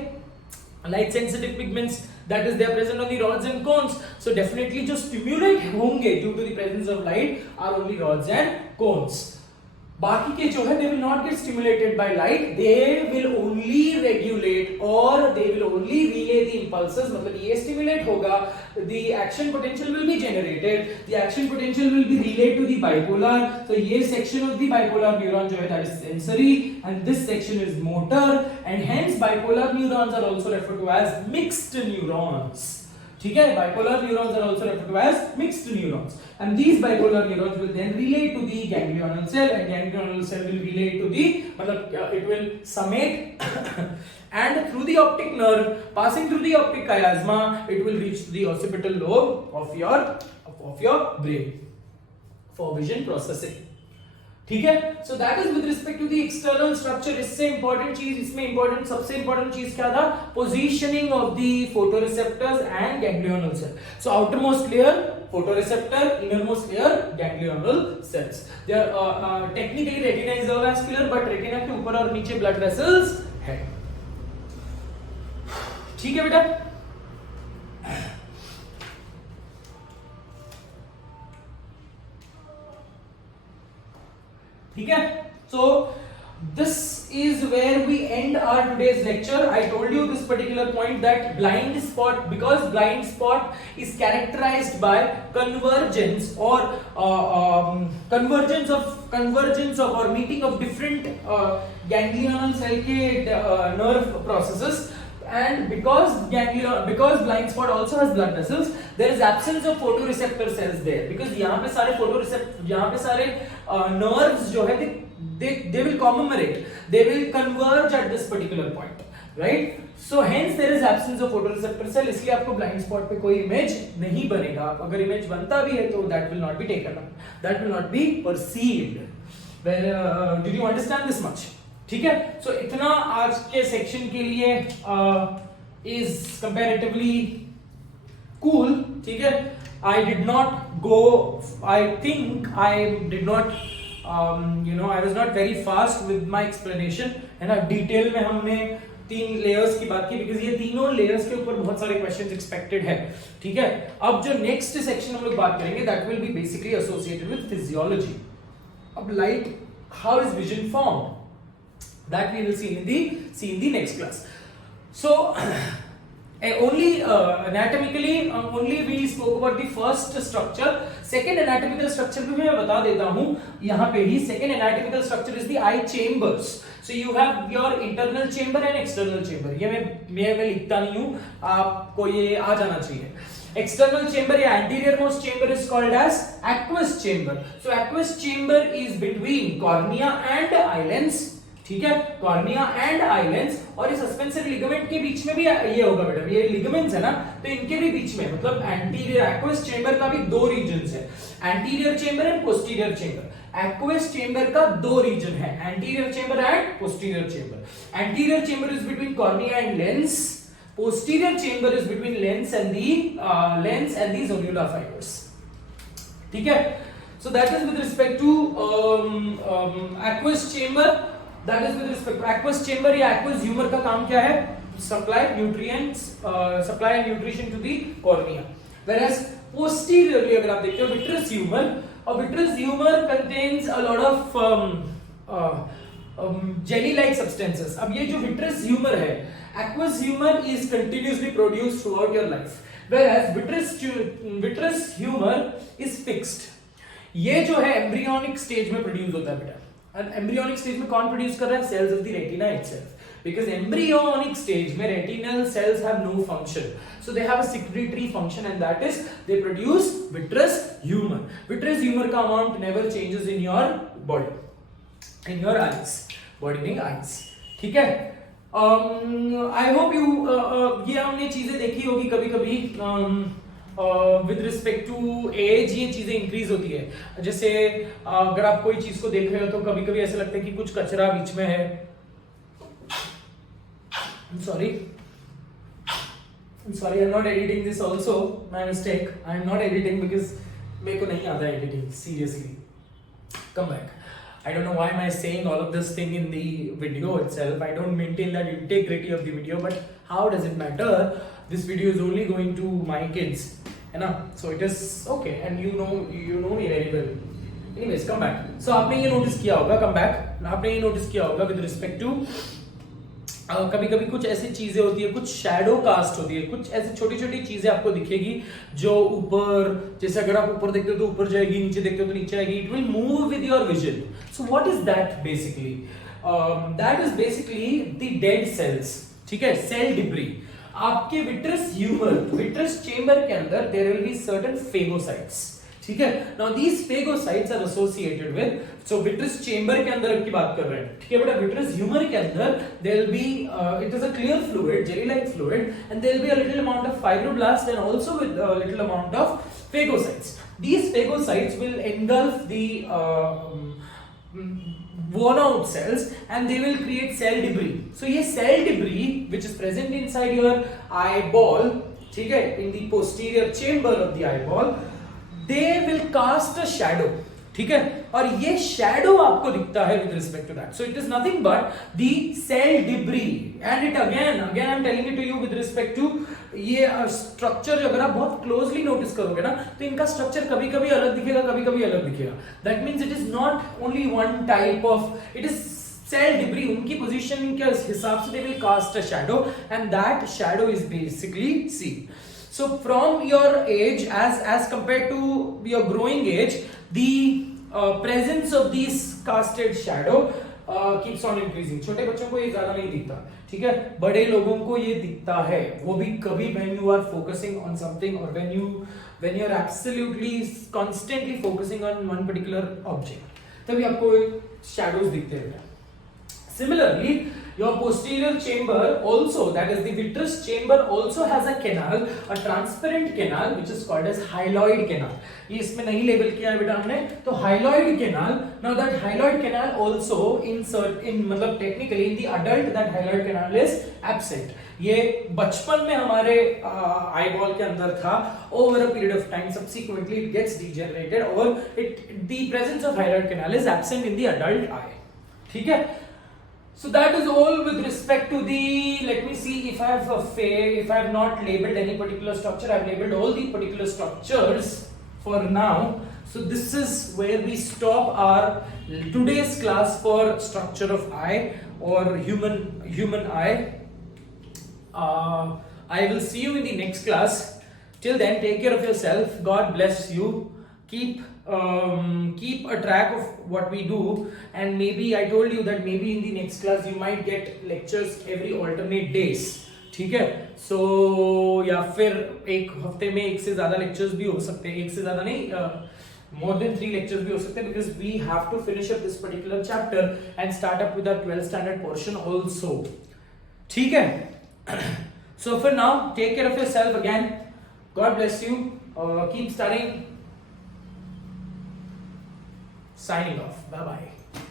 light sensitive pigments that is they are present on the rods and cones. So definitely जो stimulate होंगे due to the presence of light are only rods and cones. बाकी के जो है they will not get stimulated by light, they will only regulate or they will only relay the impulses. मतलब ये stimulate होगा, the action potential will be generated, the action potential will be relayed to the bipolar. So ये section of the bipolar neuron जो है that is sensory and this section is motor and hence bipolar neurons are also referred to as mixed neurons. ठीक है, bipolar neurons are also referred to as mixed neurons and these bipolar neurons will then relate to the ganglional cell and ganglional cell will relate to the मतलब it will summate and through the optic nerve passing through the optic chiasma it will reach to the occipital lobe of your brain for vision processing. ठीक है, so that is with respect to the external structure. इससे important चीज, इसमें important सबसे important चीज क्या था? Positioning of the photoreceptors and ganglional cell. So outermost layer photoreceptor, innermost layer ganglional cells. They are technically retina is avascular, but retina के ऊपर और नीचे blood vessels है. ठीक है बेटा? ठीक है, so this is where we end our today's lecture. I told you this particular point that blind spot, because blind spot is characterized by convergence or convergence of or meeting of different ganglional cell के nerve processes. And because blind spot also has blood vessels, there is absence of photoreceptor cells there. Because यहाँ पे सारे nerves जो है they will commemorate, they will converge at this particular point, right? So hence there is absence of photoreceptor cell. इसलिए आपको blind spot पे कोई image नहीं बनेगा. अगर image बनता भी है तो that will not be taken up, that will not be perceived. Well, did you understand this much? ठीक है, so इतना आज के सेक्शन के लिए is comparatively cool. ठीक है, I did not go, I think I did not I was not very fast with my explanation, है ना. डिटेल में हमने 3 लेयर्स की बात की because ये तीनों लेयर्स के ऊपर बहुत सारे क्वेश्चंस एक्सपेक्टेड है. ठीक है, अब जो नेक्स्ट सेक्शन हम लोग बात करेंगे that will be basically associated with physiology. अब light, how is vision formed? That we will see in the next class. So only anatomically only we spoke about the first structure. Second anatomical structure भी मैं बता देता हूँ यहाँ पे ही. Second anatomical structure is the eye chambers. So you have your internal chamber and external chamber. ये मैं लिखता नहीं हूँ, आपको ये आ जाना चाहिए. External chamber या anterior most chamber is called as aqueous chamber. So aqueous chamber is between cornea and eye lens. ठीक है, कॉर्निया एंड आई लेंस और ये सस्पेंसर लिगामेंट के बीच में भी ये होगा बेटा, ये लिगामेंट्स है ना, तो इनके भी बीच में मतलब एंटीरियर एक्वस चेंबर का भी 2 रीजन्स है, anterior chamber and posterior chamber. Aqueous chamber का 2 रीजन है, anterior chamber and posterior chamber. Anterior chamber is between cornea and lens, posterior chamber is between lens and the zonular fibres. ठीक है, so that is with respect to aqueous chamber. That is with respect to aqueous chamber या aqueous humor का काम क्या है? Supply nutrients, supply and nutrition to the cornea. Whereas posteriorly अगर आप देखते हो vitreous humor, और vitreous humor contains a lot of jelly-like substances. अब ये जो vitreous humor है, aqueous humor is continuously produced throughout your life. Whereas vitreous humor is fixed. ये जो है embryonic stage में produce होता है बेटा. And embryonic stage में कौन प्रोड्यूस कर रहा है? Cells of the retina itself. Because embryonic stage में retinal cells have no function, so they have a secretory function, and that is they produce vitreous humor. Vitreous humor का amount never changes in your body, in your eyes. Body meaning eyes, ठीक है। I hope you ये हमने चीजें देखी होगी कभी कभी विद रिस्पेक्ट टू एज, ये चीजें इंक्रीज होती है। जैसे अगर आप कोई चीज को देख रहे हो तो कभी कभी ऐसा लगता है कि कुछ कचरा बीच में है। Sorry I am not editing this also, my mistake, I am not editing because मेरे को नहीं आता editing, seriously. Come back. I don't know why am I saying all of this thing in the video itself. I don't maintain that integrity of the video, but how does it matter? This video is only going to my kids, है ना? So it is okay, and you know me very well. Anyways, come back. So आपने ये notice किया होगा, come back. आपने ये notice किया होगा with respect to कभी कभी कुछ ऐसी चीजें होती है, कुछ शैडो कास्ट होती है, कुछ ऐसी छोटी छोटी चीजें आपको दिखेगी जो ऊपर, जैसे अगर आप ऊपर देखते हो तो ऊपर जाएगी, नीचे देखते हो तो नीचे आएगी, it will move with your vision. So what is that basically? That is basically the dead cells, ठीक है, सेल डिब्री। आपके विट्रस ह्यूमर, विट्रस चेंबर के अंदर there will be certain phagocytes, ठीक है। Now these phagocytes are associated with, so vitreous chamber के अंदर की बात कर रहे हैं, ठीक है बेटा। विट्रस ह्यूमर के अंदर there will be it is a clear fluid, jelly like fluid, and there will be a little amount of fibroblast and also with a little amount of phagocytes. These phagocytes will engulf the worn out cells and they will create cell debris. So ये cell debris which is present inside your eyeball, ठीक है, in the posterior chamber of the eyeball, they will cast a shadow, ठीक है। और ये शैडो आपको दिखता है with respect to that. So it is nothing but the cell debris, and it again I am telling it to you with respect to ये structure. अगर आप बहुत क्लोजली नोटिस करोगे ना तो इनका स्ट्रक्चर कभी कभी अलग दिखेगा, कभी कभी अलग दिखेगा। That means it is not only one type of, it is cell debris. उनकी पोजीशन के हिसाब से they will cast a shadow, and that shadow is basically seen. So from your age, as compared to your growing age, the presence of these casted shadow keeps on increasing. छोटे बच्चों को ये ज्यादा नहीं दिखता, ठीक है, बड़े लोगों को ये दिखता है, वो भी कभी when you are focusing on something or when you are absolutely constantly focusing on one particular object, तभी आपको shadows दिखते हैं। Similarly, your posterior chamber also, that is the vitreous chamber, also has a canal, a transparent canal which is called as hyaloid canal. ये इसमें नहीं लेबल किया है बेटा हमने, तो hyaloid canal. Now that hyaloid canal also मतलब technically in the adult that hyaloid canal is absent. ये बचपन में हमारे eyeball के अंदर था, over a period of time subsequently it gets degenerated, or the presence of hyaloid canal is absent in the adult eye, ठीक है। So that is all with respect to the, let me see if I have not labeled any particular structure. I have labeled all the particular structures for now. So this is where we stop our today's class for structure of eye or human eye. I will see you in the next class. Till then, take care of yourself. God bless you. Keep a track of what we do, and maybe I told you that maybe in the next class you might get lectures every alternate days, ठीक है। so या फिर एक हफ्ते में एक से ज्यादा lectures भी हो सकते हैं, एक से ज्यादा नहीं, more than 3 lectures भी हो सकते हैं, because we have to finish up this particular chapter and start up with our 12th standard portion also, ठीक है। so for now, take care of yourself again. God bless you. Keep studying. Signing off. Bye bye.